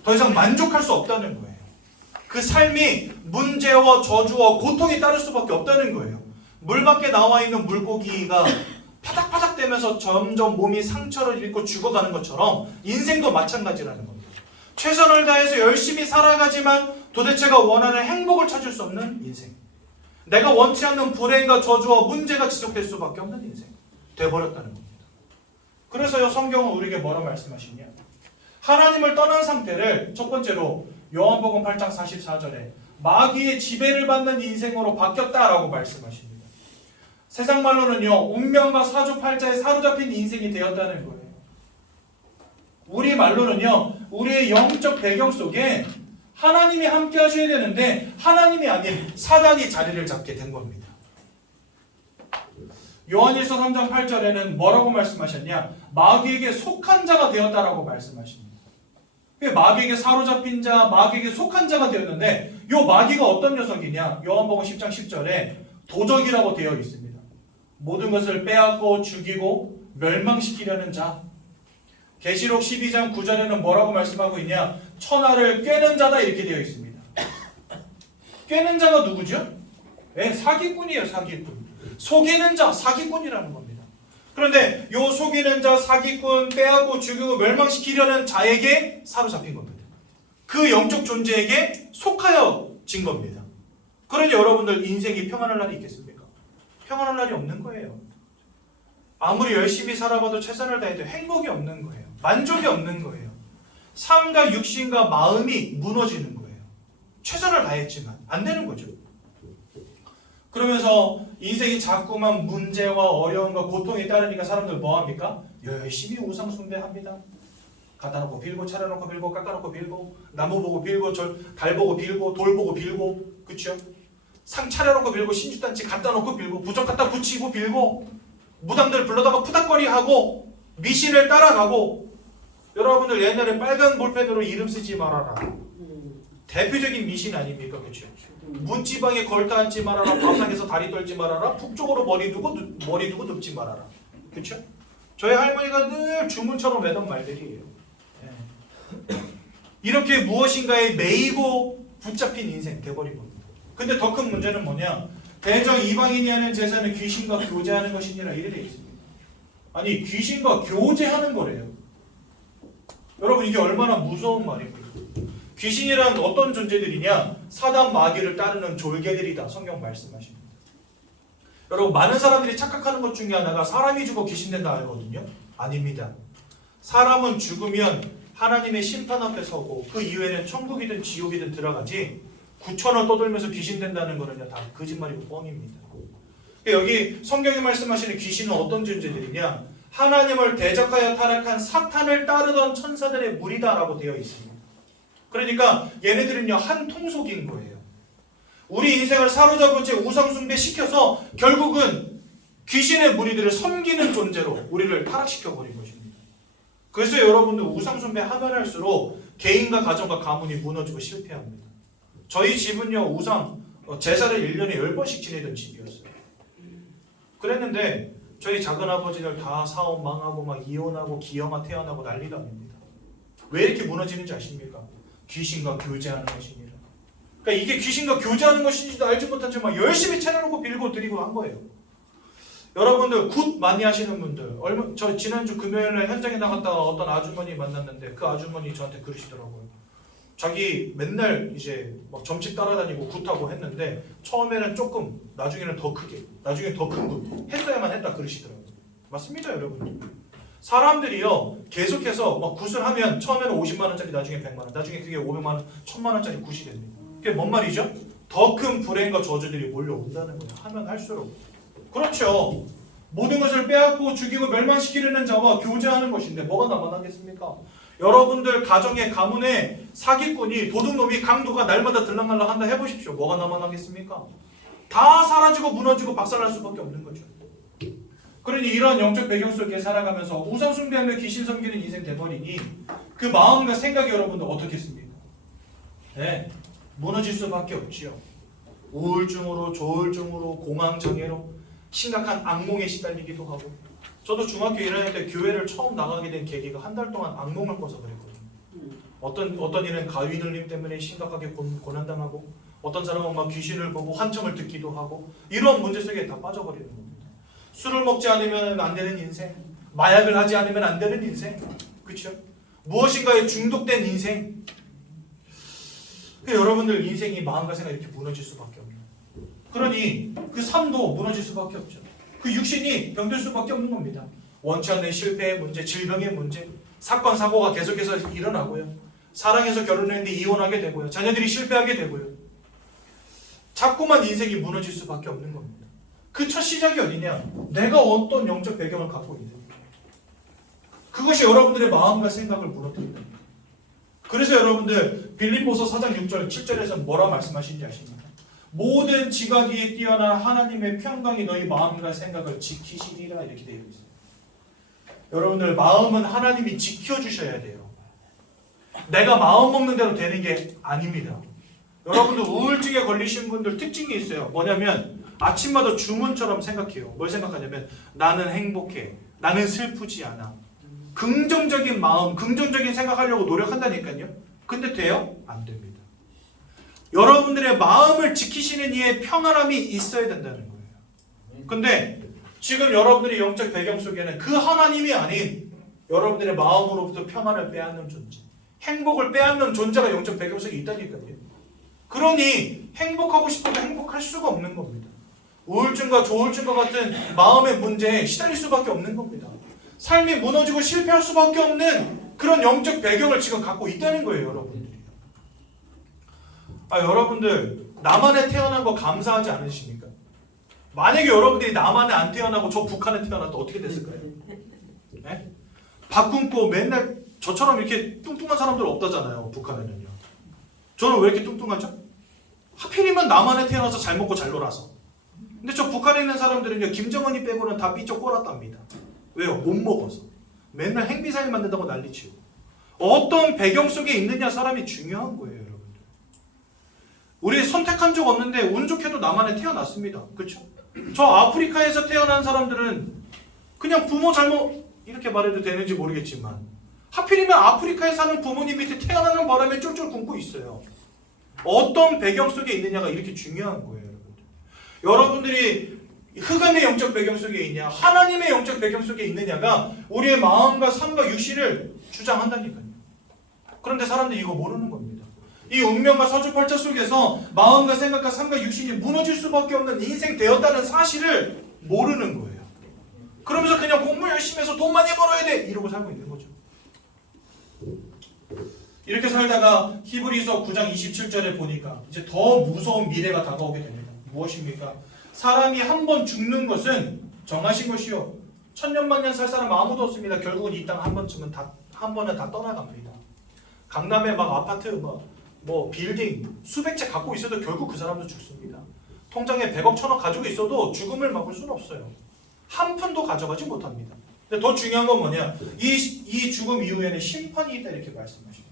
더 이상 만족할 수 없다는 거예요. 그 삶이 문제와 저주와 고통이 따를 수밖에 없다는 거예요. 물 밖에 나와 있는 물고기가 파닥파닥 대면서 점점 몸이 상처를 입고 죽어가는 것처럼 인생도 마찬가지라는 겁니다. 최선을 다해서 열심히 살아가지만 도대체가 원하는 행복을 찾을 수 없는 인생. 내가 원치 않는 불행과 저주와 문제가 지속될 수밖에 없는 인생. 돼버렸다는 겁니다. 그래서요, 성경은 우리에게 뭐라 말씀하시냐? 하나님을 떠난 상태를 첫 번째로 요한복음 8장 44절에 마귀의 지배를 받는 인생으로 바뀌었다라고 말씀하십니다. 세상 말로는요, 운명과 사주팔자에 사로잡힌 인생이 되었다는 거예요. 우리 말로는요, 우리의 영적 배경 속에 하나님이 함께 하셔야 되는데 하나님이 아닌 사단이 자리를 잡게 된 겁니다. 요한일서 3장 8절에는 뭐라고 말씀하셨냐? 마귀에게 속한 자가 되었다라고 말씀하십니다. 마귀에게 사로잡힌 자, 마귀에게 속한 자가 되었는데 이 마귀가 어떤 녀석이냐? 요한복음 10장 10절에 도적이라고 되어 있습니다. 모든 것을 빼앗고 죽이고 멸망시키려는 자. 계시록 12장 9절에는 뭐라고 말씀하고 있냐? 천하를 꿰는 자다 이렇게 되어 있습니다. 꿰는 자가 누구죠? 네, 사기꾼이에요. 사기꾼. 속이는 자, 사기꾼이라는 겁니다. 그런데 이 속이는 자, 사기꾼, 빼앗고 죽이고 멸망시키려는 자에게 사로잡힌 겁니다. 그 영적 존재에게 속하여진 겁니다. 그러니 여러분들 인생이 평안할 날이 있겠습니까? 평안할 날이 없는 거예요. 아무리 열심히 살아봐도 최선을 다해도 행복이 없는 거예요. 만족이 없는 거예요. 삶과 육신과 마음이 무너지는 거예요. 최선을 다했지만 안 되는 거죠. 그러면서 인생이 자꾸만 문제와 어려움과 고통이 따르니까 사람들 뭐합니까? 열심히 우상숭배합니다. 갖다 놓고 빌고 차려놓고 빌고 깎아놓고 빌고 나무 보고 빌고 달 보고 빌고 돌 보고 빌고, 그렇죠? 상 차려놓고 빌고 신주단지 갖다 놓고 빌고 부적 갖다 붙이고 빌고 무당들 불러다가 푸닥거리하고 미신을 따라가고. 여러분들 옛날에 빨간 볼펜으로 이름 쓰지 말아라. 대표적인 미신 아닙니까? 그렇죠? 문지방에 걸터 앉지 말아라. 밥상에서 다리 떨지 말아라. 북쪽으로 머리 두고 눕지 말아라. 그렇죠? 저희 할머니가 늘 주문처럼 외던 말들이에요. 이렇게 무엇인가에 매이고 붙잡힌 인생 돼버린 겁니다. 근데 더 큰 문제는 뭐냐? 대적 이방인이 하는 제사는 귀신과 교제하는 것이니라 이래 되어 있습니다. 아니, 귀신과 교제하는 거래요. 여러분, 이게 얼마나 무서운 말입니까? 귀신이란 어떤 존재들이냐? 사단 마귀를 따르는 졸개들이다. 성경 말씀하십니다. 여러분, 많은 사람들이 착각하는 것 중에 하나가 사람이 죽어 귀신 된다 알거든요. 아닙니다. 사람은 죽으면 하나님의 심판 앞에 서고 그 이후에는 천국이든 지옥이든 들어가지 9,000원 떠돌면서 귀신 된다는 거는요, 다 거짓말이고 뻥입니다. 여기 성경이 말씀하시는 귀신은 어떤 존재들이냐? 하나님을 대적하여 타락한 사탄을 따르던 천사들의 무리다라고 되어 있습니다. 그러니까 얘네들은요, 한 통속인 거예요. 우리 인생을 사로잡은 채 우상숭배 시켜서 결국은 귀신의 무리들을 섬기는 존재로 우리를 타락시켜버린 것입니다. 그래서 여러분들 우상숭배 하면 할수록 개인과 가정과 가문이 무너지고 실패합니다. 저희 집은요, 제사를 1년에 10번씩 지내던 집이었어요. 그랬는데 저희 작은아버지들 다 사업 망하고 막 이혼하고 기형아 태어나고 난리도 아닙니다. 왜 이렇게 무너지는지 아십니까? 귀신과 교제하는 것이니라. 그러니까 이게 귀신과 교제하는 것인지도 알지 못한 채 막 열심히 차려놓고 빌고 드리고 한 거예요. 여러분들 굿 많이 하시는 분들, 저 지난주 금요일에 현장에 나갔다가 어떤 아주머니 만났는데 그 아주머니 저한테 그러시더라고요. 자기 맨날 이제 막 점집 따라다니고 굿하고 했는데 처음에는 조금, 나중에는 더 크게, 나중에 더 큰 굿 했어야만 했다 그러시더라고요. 맞습니다, 여러분. 사람들이요 계속해서 막 굿을 하면 처음에는 50만 원짜리, 나중에 100만 원, 나중에 그게 500만 원, 1000만 원짜리 굿이 됩니다. 그게 뭔 말이죠? 더 큰 불행과 저주들이 몰려온다는 거예요. 하면 할수록. 그렇죠. 모든 것을 빼앗고 죽이고 멸망시키려는 자와 교제하는 것인데 뭐가 남아나겠습니까? 여러분들 가정에 가문에 사기꾼이, 도둑놈이, 강도가 날마다 들락날락 한다 해보십시오. 뭐가 남아나겠습니까? 다 사라지고 무너지고 박살날 수밖에 없는 거죠. 그러니 이런 영적 배경 속에 살아가면서 우상 숭배하며 귀신 섬기는 인생 돼버리니 그 마음과 생각이 여러분들 어떻겠습니까? 네, 무너질 수밖에 없지요. 우울증으로, 조울증으로, 공황장애로 심각한 악몽에 시달리기도 하고. 저도 중학교 1학년 때 교회를 처음 나가게 된 계기가 한 달 동안 악몽을 꿔서 그랬거든요. 어떤 일은 가위 눌림 때문에 심각하게 고난당하고, 어떤 사람은 막 귀신을 보고 환청을 듣기도 하고, 이런 문제 속에 다 빠져버리는 겁니다. 술을 먹지 않으면 안 되는 인생, 마약을 하지 않으면 안 되는 인생, 그렇죠? 무엇인가에 중독된 인생. 여러분들 인생이 마음과 생각이 이렇게 무너질 수밖에 없는. 그러니 그 삶도 무너질 수밖에 없죠. 그 육신이 병들 수밖에 없는 겁니다. 원치 않는 실패의 문제, 질병의 문제, 사건 사고가 계속해서 일어나고요. 사랑해서 결혼했는데 이혼하게 되고요. 자녀들이 실패하게 되고요. 자꾸만 인생이 무너질 수밖에 없는 겁니다. 그 첫 시작이 어디냐? 내가 어떤 영적 배경을 갖고 있느냐. 그것이 여러분들의 마음과 생각을 무너뜨립니다. 그래서 여러분들 빌립보서 4장 6절 7절에서 뭐라 말씀하시는지 아십니까? 모든 지각이 뛰어난 하나님의 평강이 너희 마음과 생각을 지키시리라, 이렇게 되어 있어요. 여러분들 마음은 하나님이 지켜주셔야 돼요. 내가 마음 먹는 대로 되는 게 아닙니다. 여러분들 우울증에 걸리신 분들 특징이 있어요. 뭐냐면 아침마다 주문처럼 생각해요. 뭘 생각하냐면 나는 행복해, 나는 슬프지 않아. 긍정적인 마음, 긍정적인 생각하려고 노력한다니까요. 근데 돼요? 안 됩니다. 여러분들의 마음을 지키시는 이의 평안함이 있어야 된다는 거예요. 근데 지금 여러분들의 영적 배경 속에는 그 하나님이 아닌 여러분들의 마음으로부터 평안을 빼앗는 존재, 행복을 빼앗는 존재가 영적 배경 속에 있다니까요. 그러니 행복하고 싶어도 행복할 수가 없는 겁니다. 우울증과 조울증과 같은 마음의 문제에 시달릴 수밖에 없는 겁니다. 삶이 무너지고 실패할 수밖에 없는 그런 영적 배경을 지금 갖고 있다는 거예요, 여러분들이. 여러분들 남한에 태어난 거 감사하지 않으십니까? 만약에 여러분들이 남한에 안 태어나고 저 북한에 태어났다 어떻게 됐을까요? 네? 밥 굶고 맨날 저처럼 이렇게 뚱뚱한 사람들 없다잖아요, 북한에는요. 저는 왜 이렇게 뚱뚱하죠? 하필이면 남한에 태어나서 잘 먹고 잘 놀아서. 근데 저 북한에 있는 사람들은요, 김정은이 빼고는 다 삐쩍 꼴았답니다. 왜요? 못 먹어서. 맨날 핵미사일 만든다고 난리치고. 어떤 배경 속에 있느냐 사람이 중요한 거예요, 여러분들. 우리 선택한 적 없는데 운 좋게도 남한에 태어났습니다. 그렇죠? 저 아프리카에서 태어난 사람들은 그냥 부모 잘못 이렇게 말해도 되는지 모르겠지만 하필이면 아프리카에 사는 부모님 밑에 태어나는 바람에 쫄쫄 굶고 있어요. 어떤 배경 속에 있느냐가 이렇게 중요한 거예요, 여러분들. 여러분들이 흑암의 영적 배경 속에 있냐, 하나님의 영적 배경 속에 있느냐가 우리의 마음과 삶과 육신을 주장한다니까요. 그런데 사람들이 이거 모르는 겁니다. 이 운명과 사주팔자 속에서 마음과 생각과 삶과 육신이 무너질 수밖에 없는 인생 되었다는 사실을 모르는 거예요. 그러면서 그냥 공부 열심히 해서 돈 많이 벌어야 돼 이러고 살고 있는 거죠. 이렇게 살다가 히브리서 9장 27절에 보니까 이제 더 무서운 미래가 다가오게 됩니다. 무엇입니까? 사람이 한 번 죽는 것은 정하신 것이요, 천년만년 살 사람 아무도 없습니다. 결국은 이 땅 한 번쯤은 한 번은 다 떠나갑니다. 강남에 막 아파트 뭐 빌딩 수백 채 갖고 있어도 결국 그 사람도 죽습니다. 통장에 100억 1000억 가지고 있어도 죽음을 막을 수는 없어요. 한 푼도 가져가지 못합니다. 근데 더 중요한 건 뭐냐, 이 죽음 이후에는 심판이 있다 이렇게 말씀하십니다.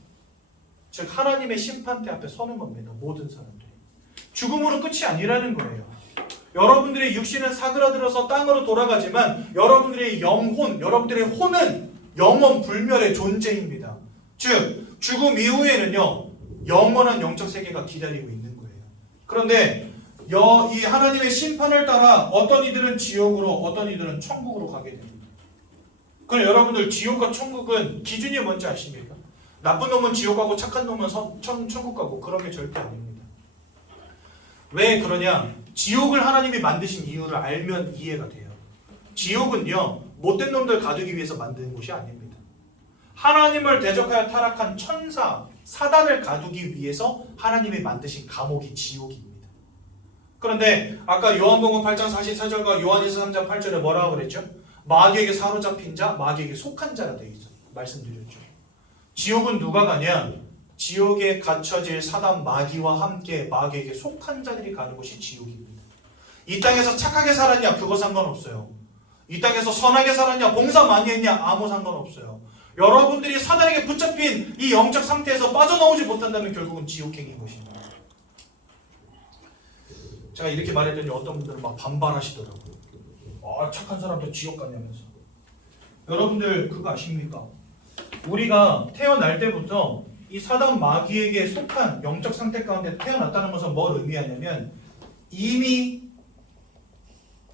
즉 하나님의 심판대 앞에 서는 겁니다. 모든 사람들이. 죽음으로 끝이 아니라는 거예요. 여러분들의 육신은 사그라들어서 땅으로 돌아가지만 여러분들의 영혼, 여러분들의 혼은 영원 불멸의 존재입니다. 즉 죽음 이후에는요 영원한 영적 세계가 기다리고 있는 거예요. 그런데 이 하나님의 심판을 따라 어떤 이들은 지옥으로, 어떤 이들은 천국으로 가게 됩니다. 그럼 여러분들 지옥과 천국은 기준이 뭔지 아십니까? 나쁜 놈은 지옥 가고 착한 놈은 천국 가고 그런 게 절대 아닙니다. 왜 그러냐? 지옥을 하나님이 만드신 이유를 알면 이해가 돼요. 지옥은요, 못된 놈들 가두기 위해서 만든 곳이 아닙니다. 하나님을 대적하여 타락한 천사, 사단을 가두기 위해서 하나님이 만드신 감옥이 지옥입니다. 그런데 아까 요한복음 8장 44절과 요한일서 3장 8절에 뭐라고 그랬죠? 마귀에게 사로잡힌 자, 마귀에게 속한 자라 되어 있죠. 말씀드렸죠. 지옥은 누가 가냐? 지옥에 갇혀질 사단 마귀와 함께 마귀에게 속한 자들이 가는 곳이 지옥입니다. 이 땅에서 착하게 살았냐? 그거 상관없어요. 이 땅에서 선하게 살았냐? 봉사 많이 했냐? 아무 상관없어요. 여러분들이 사단에게 붙잡힌 이 영적 상태에서 빠져나오지 못한다면 결국은 지옥행인 것입니다. 제가 이렇게 말했더니 어떤 분들은 막 반발하시더라고요. 착한 사람도 지옥 가냐면서. 여러분들 그거 아십니까? 우리가 태어날 때부터 이 사단 마귀에게 속한 영적 상태 가운데 태어났다는 것은 뭘 의미하냐면 이미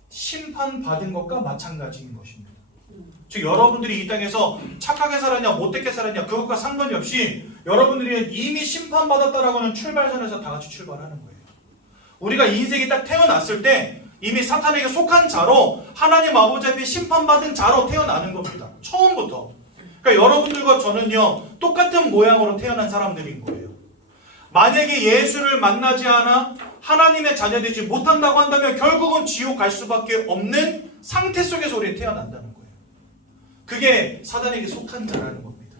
심판받은 것과 마찬가지인 것입니다. 즉 여러분들이 이 땅에서 착하게 살았냐 못되게 살았냐 그것과 상관이 없이 여러분들이 이미 심판받았다라고 하는 출발선에서 다 같이 출발하는 거예요. 우리가 인생이 딱 태어났을 때 이미 사탄에게 속한 자로 하나님 아버지 앞에 심판받은 자로 태어나는 겁니다. 처음부터. 그러니까 여러분들과 저는요 똑같은 모양으로 태어난 사람들인 거예요. 만약에 예수를 만나지 않아 하나님의 자녀되지 못한다고 한다면 결국은 지옥 갈 수밖에 없는 상태 속에서 우리는 태어난다는 거예요. 그게 사단에게 속한 자라는 겁니다.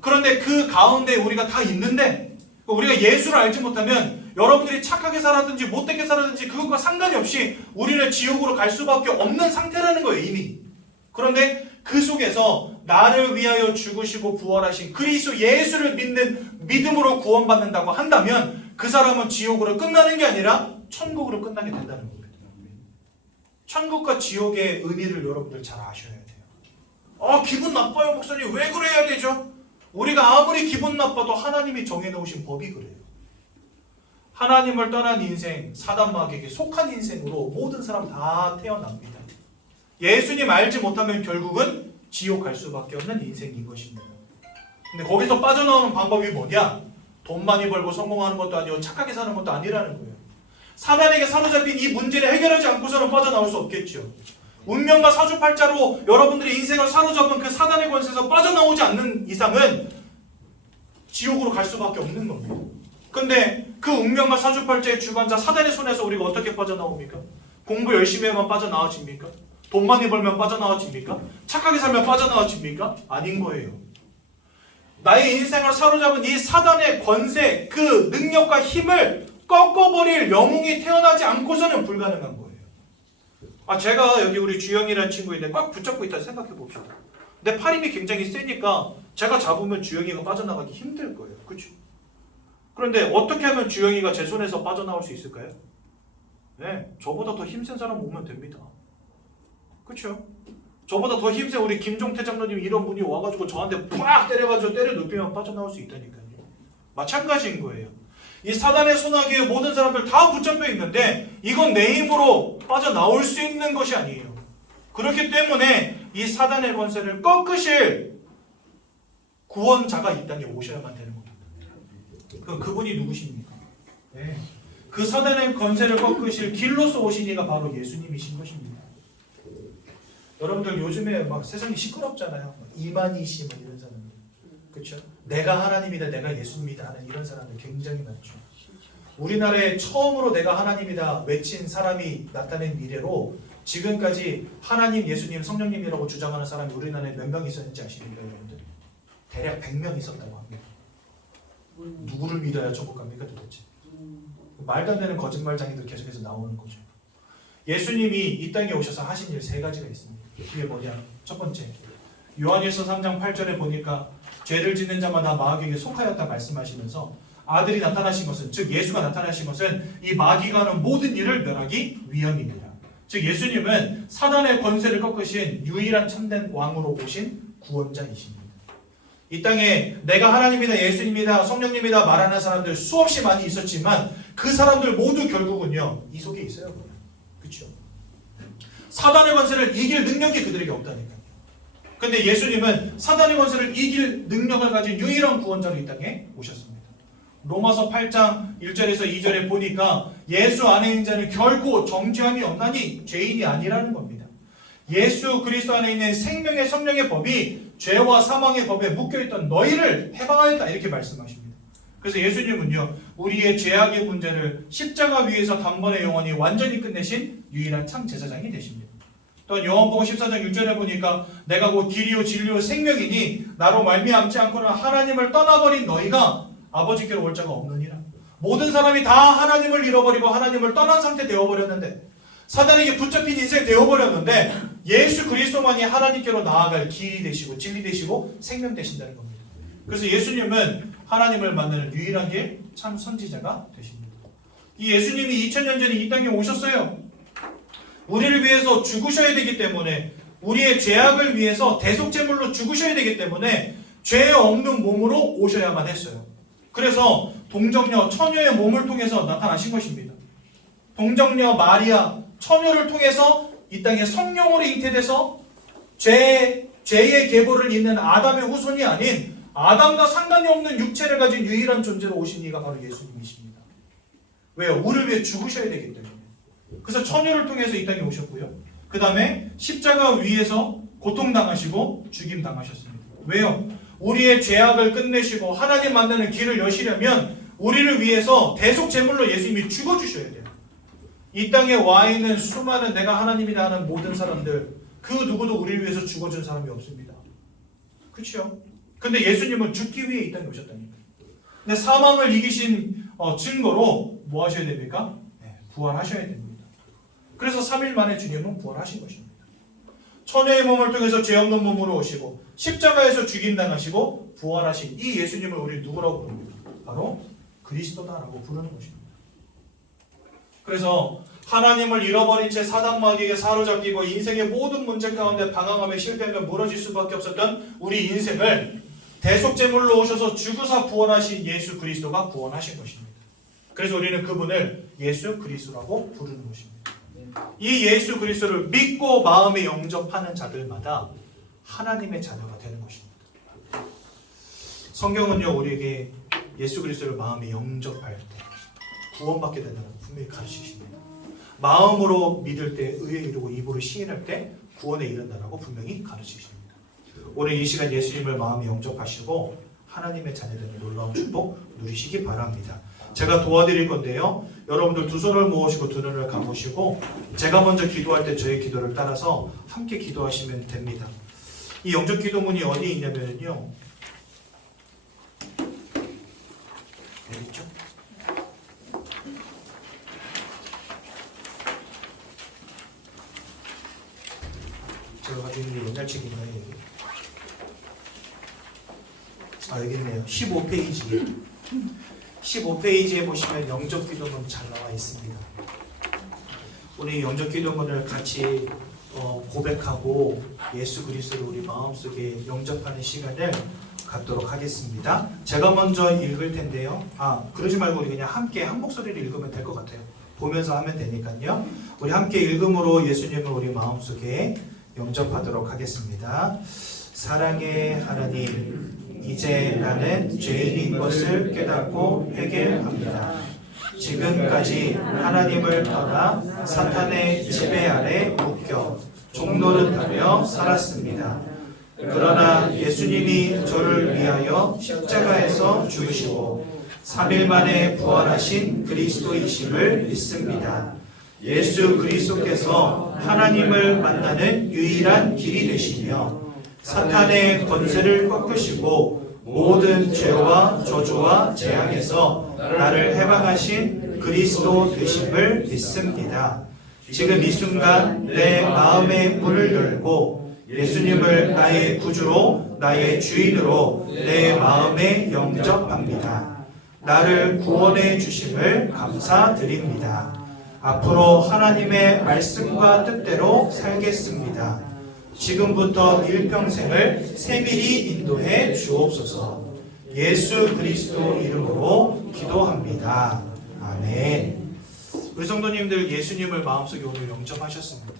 그런데 그 가운데 우리가 다 있는데 우리가 예수를 알지 못하면 여러분들이 착하게 살았든지 못되게 살았든지 그것과 상관이 없이 우리는 지옥으로 갈 수밖에 없는 상태라는 거예요 이미. 그런데 그 속에서 나를 위하여 죽으시고 부활하신 그리스도 예수를 믿는 믿음으로 구원받는다고 한다면 그 사람은 지옥으로 끝나는 게 아니라 천국으로 끝나게 된다는 겁니다. 천국과 지옥의 의미를 여러분들 잘 아셔야 돼요. 기분 나빠요 목사님. 왜 그래야 되죠? 우리가 아무리 기분 나빠도 하나님이 정해놓으신 법이 그래요. 하나님을 떠난 인생, 사단 마귀에게 속한 인생으로 모든 사람 다 태어납니다. 예수님 알지 못하면 결국은 지옥 갈 수밖에 없는 인생인 것입니다. 근데 거기서 빠져나오는 방법이 뭐냐? 돈 많이 벌고 성공하는 것도 아니고 착하게 사는 것도 아니라는 거예요. 사단에게 사로잡힌 이 문제를 해결하지 않고서는 빠져나올 수 없겠죠. 운명과 사주팔자로 여러분들의 인생을 사로잡은 그 사단의 권세에서 빠져나오지 않는 이상은 지옥으로 갈 수밖에 없는 겁니다. 근데 그 운명과 사주팔자의 주관자 사단의 손에서 우리가 어떻게 빠져나옵니까? 공부 열심히 하면 빠져나와집니까? 돈 많이 벌면 빠져나와집니까? 착하게 살면 빠져나와집니까? 아닌 거예요. 나의 인생을 사로잡은 이 사단의 권세, 그 능력과 힘을 꺾어버릴 영웅이 태어나지 않고서는 불가능한 거예요. 제가 여기 우리 주영이라는 친구인데 꽉 붙잡고 있다 생각해 봅시다. 내 팔 힘이 굉장히 세니까 제가 잡으면 주영이가 빠져나가기 힘들 거예요. 그렇죠? 그런데 어떻게 하면 주영이가 제 손에서 빠져나올 수 있을까요? 네, 저보다 더 힘센 사람 오면 됩니다. 그렇죠? 저보다 더 힘센 우리 김종태 장로님 이런 분이 와가지고 저한테 팍 때려가지고 때려 눕히면 빠져나올 수 있다니까요. 마찬가지인 거예요. 이 사단의 손아귀에 모든 사람들 다 붙잡혀 있는데 이건 내 힘으로 빠져나올 수 있는 것이 아니에요. 그렇기 때문에 이 사단의 권세를 꺾으실 구원자가 이 땅에 오셔야만 되는 겁니다. 그분이 누구십니까? 네. 그 사단의 권세를 꺾으실 길로서 오신 이가 바로 예수님이신 것입니다. 여러분들 요즘에 막 세상이 시끄럽잖아요. 이만희씨 막 이런 사람들. 그렇죠? 내가 하나님이다, 내가 예수님이다 하는 이런 사람들 굉장히 많죠. 우리나라에 처음으로 내가 하나님이다 외친 사람이 나타낸 이래로 지금까지 하나님, 예수님, 성령님이라고 주장하는 사람이 우리나라에 몇 명 있었는지 아십니까, 여러분들? 대략 100명 있었다고 합니다. 누구를 믿어야 천국 갑니까 도대체? 말도 안 되는 거짓말장이들 계속해서 나오는 거죠. 예수님이 이 땅에 오셔서 하신 일 3가지가 있습니다. 그게 뭐냐? 첫 번째, 요한일서 3장 8절에 보니까 죄를 짓는 자마다 마귀에게 속하였다 말씀하시면서 아들이 나타나신 것은, 즉 예수가 나타나신 것은 이 마귀가 하는 모든 일을 멸하기 위함입니다. 즉 예수님은 사단의 권세를 꺾으신 유일한 참된 왕으로 오신 구원자이십니다. 이 땅에 내가 하나님이다, 예수님이다, 성령님이다 말하는 사람들 수없이 많이 있었지만 그 사람들 모두 결국은요 이 속에 있어요. 그렇죠? 사단의 권세를 이길 능력이 그들에게 없다니까요. 근데 예수님은 사단의 권세를 이길 능력을 가진 유일한 구원자로 이 땅에 오셨습니다. 로마서 8장 1절에서 2절에 보니까 예수 안에 있는 자는 결코 정죄함이 없나니 죄인이 아니라는 겁니다. 예수 그리스도 안에 있는 생명의 성령의 법이 죄와 사망의 법에 묶여있던 너희를 해방하였다 이렇게 말씀하십니다. 그래서 예수님은요 우리의 죄악의 문제를 십자가 위에서 단번에 영원히 완전히 끝내신 유일한 참 제사장이 되십니다. 또 요한복음 14장 6절에 보니까 내가 곧 길이요 진리요 생명이니 나로 말미암지 않고는 하나님을 떠나버린 너희가 아버지께로 올 자가 없느니라. 모든 사람이 다 하나님을 잃어버리고 하나님을 떠난 상태 되어버렸는데 사단에게 붙잡힌 인생 되어버렸는데 예수 그리스도만이 하나님께로 나아갈 길이 되시고 진리 되시고 생명 되신다는 겁니다. 그래서 예수님은 하나님을 만나는 유일한 길, 참 선지자가 되십니다. 이 예수님이 2000년 전에 이 땅에 오셨어요. 우리를 위해서 죽으셔야 되기 때문에 우리의 죄악을 위해서 대속제물로 죽으셔야 되기 때문에 죄 없는 몸으로 오셔야만 했어요. 그래서 동정녀 처녀의 몸을 통해서 나타나신 것입니다. 동정녀 마리아 처녀를 통해서 이 땅에 성령으로 잉태돼서 죄의 계보를 잇는 아담의 후손이 아닌 아담과 상관이 없는 육체를 가진 유일한 존재로 오신 이가 바로 예수님이십니다. 왜요? 우리를 위해 죽으셔야 되기 때문에. 그래서 처녀를 통해서 이 땅에 오셨고요. 그 다음에 십자가 위에서 고통당하시고 죽임당하셨습니다. 왜요? 우리의 죄악을 끝내시고 하나님 만나는 길을 여시려면 우리를 위해서 대속제물로 예수님이 죽어주셔야 돼요. 이 땅에 와 있는 수많은 내가 하나님이다 하는 모든 사람들 그 누구도 우리를 위해서 죽어준 사람이 없습니다. 그렇죠? 근데 예수님은 죽기 위해 이 땅에 오셨다니까요. 근데 사망을 이기신 증거로 뭐 하셔야 됩니까? 네, 부활하셔야 됩니다. 그래서 3일 만에 주님은 부활하신 것입니다. 처녀의 몸을 통해서 죄 없는 몸으로 오시고 십자가에서 죽임당하시고 부활하신 이 예수님을 우리 누구라고 부릅니까? 바로 그리스도다라고 부르는 것입니다. 그래서 하나님을 잃어버린 채 사단 마귀에게 사로잡히고 인생의 모든 문제 가운데 방황하며 실패하며 무너질 수밖에 없었던 우리 인생을 대속제물로 오셔서 죽으사 부활하신 예수 그리스도가 구원하신 것입니다. 그래서 우리는 그분을 예수 그리스도라고 부르는 것입니다. 이 예수 그리스도를 믿고 마음에 영접하는 자들마다 하나님의 자녀가 되는 것입니다. 성경은요 우리에게 예수 그리스도를 마음에 영접할 때 구원받게 된다는 분명히 가르치십니다. 마음으로 믿을 때 의에 이르고 입으로 시인할 때 구원에 이른다라고 분명히 가르치십니다. 오늘 이 시간 예수님을 마음에 영접하시고 하나님의 자녀되는 놀라운 축복 누리시기 바랍니다. 제가 도와드릴 건데요. 여러분들 두 손을 모으시고 두 눈을 감으시고 제가 먼저 기도할 때 저의 기도를 따라서 함께 기도하시면 됩니다. 이 영접 기도문이 어디 있냐면요. 여기 있죠? 제가 가지고 있는 게 옛날 책인가요? 여기 있네요. 15페이지. 15페이지에 보시면 영접 기도문 잘 나와 있습니다. 우리 영접 기도문을 같이 고백하고 예수 그리스도를 우리 마음속에 영접하는 시간을 갖도록 하겠습니다. 제가 먼저 읽을 텐데요. 그러지 말고 우리 그냥 함께 한 목소리를 읽으면 될 것 같아요. 보면서 하면 되니까요. 우리 함께 읽음으로 예수님을 우리 마음속에 영접하도록 하겠습니다. 사랑의 하나님, 이제 나는 죄인인 것을 깨닫고 회개합니다. 지금까지 하나님을 떠나 사탄의 지배 아래 묶여 종노릇하며 살았습니다. 그러나 예수님이 저를 위하여 십자가에서 죽으시고 3일 만에 부활하신 그리스도이심을 믿습니다. 예수 그리스도께서 하나님을 만나는 유일한 길이 되시며 사탄의 권세를 꺾으시고 모든 죄와 저주와 재앙에서 나를 해방하신 그리스도 되심을 믿습니다. 지금 이 순간 내 마음의 문을 열고 예수님을 나의 구주로 나의 주인으로 내 마음에 영접합니다. 나를 구원해 주심을 감사드립니다. 앞으로 하나님의 말씀과 뜻대로 살겠습니다. 지금부터 일평생을 세밀히 인도해 주옵소서. 예수 그리스도 이름으로 기도합니다. 아멘. 우리 성도님들 예수님을 마음속에 오늘 영접하셨습니다.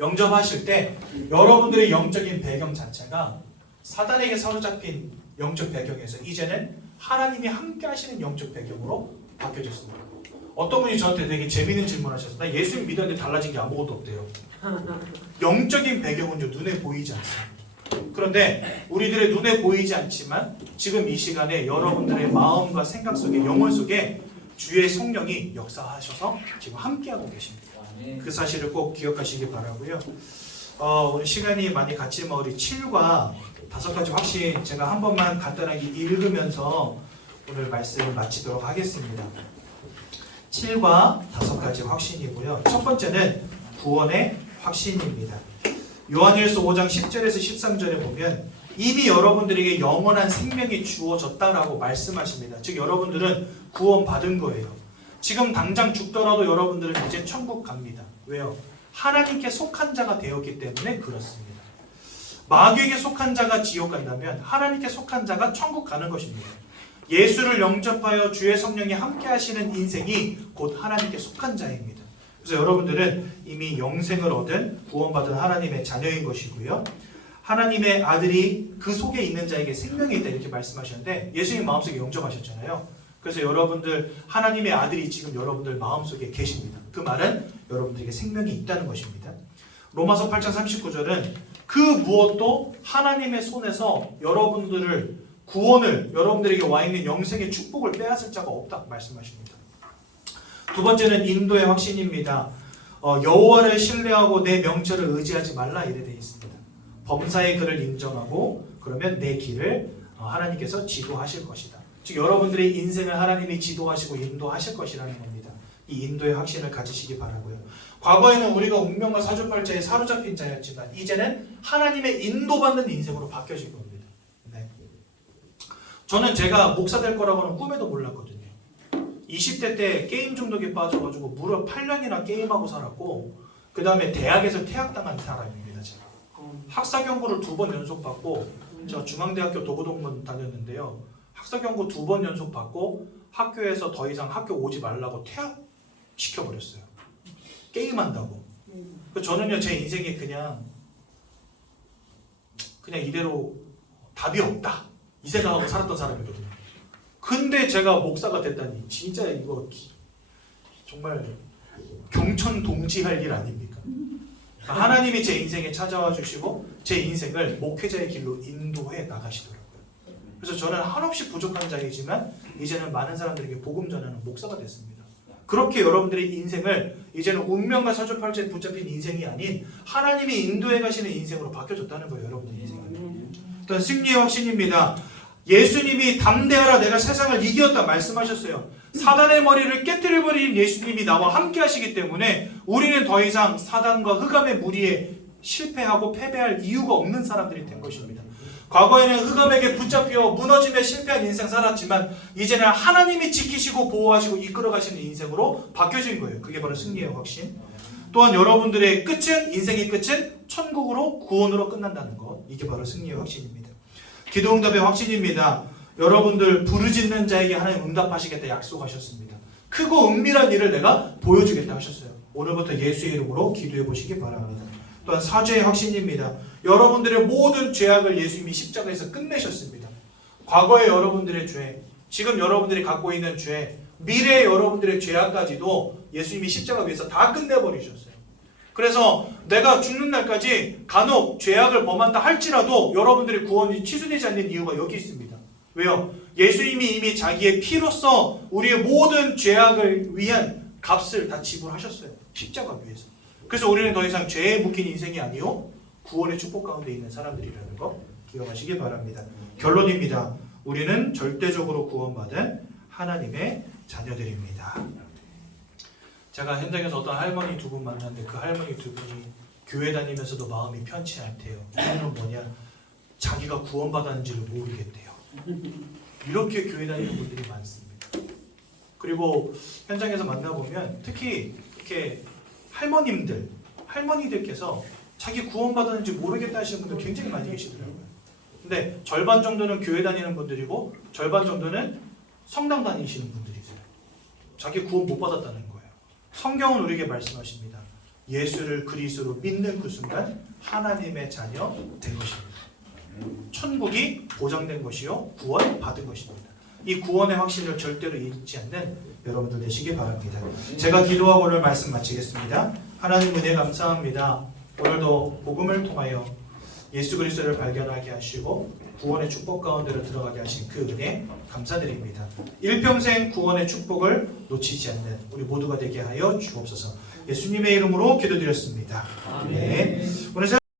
영접하실 때 여러분들의 영적인 배경 자체가 사단에게 사로잡힌 영적 배경에서 이제는 하나님이 함께 하시는 영적 배경으로 바뀌어졌습니다. 어떤 분이 저한테 되게 재미있는 질문을 하셨어요. 나 예수님 믿었는데 달라진 게 아무것도 없대요. 영적인 배경은요 눈에 보이지 않습니다. 그런데 우리들의 눈에 보이지 않지만 지금 이 시간에 여러분들의 마음과 생각 속에 영혼 속에 주의 성령이 역사하셔서 지금 함께하고 계십니다. 그 사실을 꼭 기억하시기 바라고요. 오늘 시간이 많이 갔지만 우리 7과 5가지 확신 제가 한 번만 간단하게 읽으면서 오늘 말씀을 마치도록 하겠습니다. 7과 5가지 확신이고요. 첫 번째는 구원의 확신입니다. 요한일서 5장 10절에서 13절에 보면 이미 여러분들에게 영원한 생명이 주어졌다라고 말씀하십니다. 즉 여러분들은 구원받은 거예요. 지금 당장 죽더라도 여러분들은 이제 천국 갑니다. 왜요? 하나님께 속한 자가 되었기 때문에 그렇습니다. 마귀에게 속한 자가 지옥 간다면 하나님께 속한 자가 천국 가는 것입니다. 예수를 영접하여 주의 성령이 함께 하시는 인생이 곧 하나님께 속한 자입니다. 그래서 여러분들은 이미 영생을 얻은 구원받은 하나님의 자녀인 것이고요. 하나님의 아들이 그 속에 있는 자에게 생명이 있다 이렇게 말씀하셨는데 예수님 마음속에 영접하셨잖아요. 그래서 여러분들 하나님의 아들이 지금 여러분들 마음속에 계십니다. 그 말은 여러분들에게 생명이 있다는 것입니다. 로마서 8장 39절은 그 무엇도 하나님의 손에서 여러분들을 구원을 여러분들에게 와 있는 영생의 축복을 빼앗을 자가 없다 말씀하십니다. 두 번째는 인도의 확신입니다. 여호와를 신뢰하고 내 명철을 의지하지 말라 이래 되어 있습니다. 범사의 그를 인정하고 그러면 내 길을 하나님께서 지도하실 것이다. 즉 여러분들의 인생을 하나님이 지도하시고 인도하실 것이라는 겁니다. 이 인도의 확신을 가지시기 바라고요. 과거에는 우리가 운명과 사주팔자에 사로잡힌 자였지만 이제는 하나님의 인도받는 인생으로 바뀌어질 겁니다. 네. 저는 제가 목사 될 거라고는 꿈에도 몰랐거든요. 20대 때 게임 중독에 빠져가지고 무려 8년이나 게임하고 살았고 그 다음에 대학에서 퇴학당한 사람입니다. 제가 학사경고를 2번 연속 받고 제가 중앙대학교 도고동문 다녔는데요. 학사경고 2번 연속 받고 학교에서 더 이상 학교 오지 말라고 퇴학시켜버렸어요. 게임한다고. 저는요 제 인생에 그냥 이대로 답이 없다 이 생각하고 살았던 사람이거든요. 근데 제가 목사가 됐다니 진짜 이거 정말 경천동지할 일 아닙니까? 하나님이 제 인생에 찾아와 주시고 제 인생을 목회자의 길로 인도해 나가시더라고요. 그래서 저는 한없이 부족한 자이지만 이제는 많은 사람들에게 복음 전하는 목사가 됐습니다. 그렇게 여러분들의 인생을 이제는 운명과 사주팔자에 붙잡힌 인생이 아닌 하나님이 인도해 가시는 인생으로 바뀌어졌다는 거예요. 여러분들의 인생이. 일단 승리의 확신입니다. 예수님이 담대하라 내가 세상을 이겼다 말씀하셨어요. 사단의 머리를 깨뜨려버린 예수님이 나와 함께 하시기 때문에 우리는 더 이상 사단과 흑암의 무리에 실패하고 패배할 이유가 없는 사람들이 된 것입니다. 과거에는 흑암에게 붙잡혀 무너짐에 실패한 인생 살았지만 이제는 하나님이 지키시고 보호하시고 이끌어가시는 인생으로 바뀌어진 거예요. 그게 바로 승리의 확신. 또한 여러분들의 끝은 인생의 끝은 천국으로 구원으로 끝난다는 것. 이게 바로 승리의 확신입니다. 기도응답의 확신입니다. 여러분들 부르짖는 자에게 하나님 응답하시겠다 약속하셨습니다. 크고 은밀한 일을 내가 보여주겠다 하셨어요. 오늘부터 예수의 이름으로 기도해 보시기 바랍니다. 또한 사죄의 확신입니다. 여러분들의 모든 죄악을 예수님이 십자가에서 끝내셨습니다. 과거의 여러분들의 죄, 지금 여러분들이 갖고 있는 죄, 미래의 여러분들의 죄악까지도 예수님이 십자가 위에서 다 끝내버리셨어요. 그래서 내가 죽는 날까지 간혹 죄악을 범한다 할지라도 여러분들의 구원이 취소되지 않는 이유가 여기 있습니다. 왜요? 예수님이 이미 자기의 피로써 우리의 모든 죄악을 위한 값을 다 지불하셨어요. 십자가 위에서. 그래서 우리는 더 이상 죄에 묶인 인생이 아니요 구원의 축복 가운데 있는 사람들이라는 거 기억하시기 바랍니다. 결론입니다. 우리는 절대적으로 구원받은 하나님의 자녀들입니다. 제가 현장에서 어떤 할머니 2분 만났는데 그 할머니 2분이 교회 다니면서도 마음이 편치 않대요. 이유는 뭐냐? 자기가 구원받았는지를 모르겠대요. 이렇게 교회 다니는 분들이 많습니다. 그리고 현장에서 만나보면 특히 이렇게 할머니들께서 자기 구원받았는지 모르겠다 하시는 분들 굉장히 많이 계시더라고요. 근데 절반 정도는 교회 다니는 분들이고 절반 정도는 성당 다니시는 분들이세요. 자기 구원 못 받았다는 거예요. 성경은 우리에게 말씀하십니다. 예수를 그리스도로 믿는 그 순간 하나님의 자녀 된 것입니다. 천국이 보장된 것이요 구원 받은 것입니다. 이 구원의 확신을 절대로 잊지 않는 여러분들 되시기 바랍니다. 제가 기도하고 오늘 말씀 마치겠습니다. 하나님 은혜 감사합니다. 오늘도 복음을 통하여 예수 그리스도를 발견하게 하시고 구원의 축복 가운데로 들어가게 하신 그 은혜 감사드립니다. 일평생 구원의 축복을 놓치지 않는 우리 모두가 되게 하여 주옵소서. 예수님의 이름으로 기도드렸습니다. 아멘. 오늘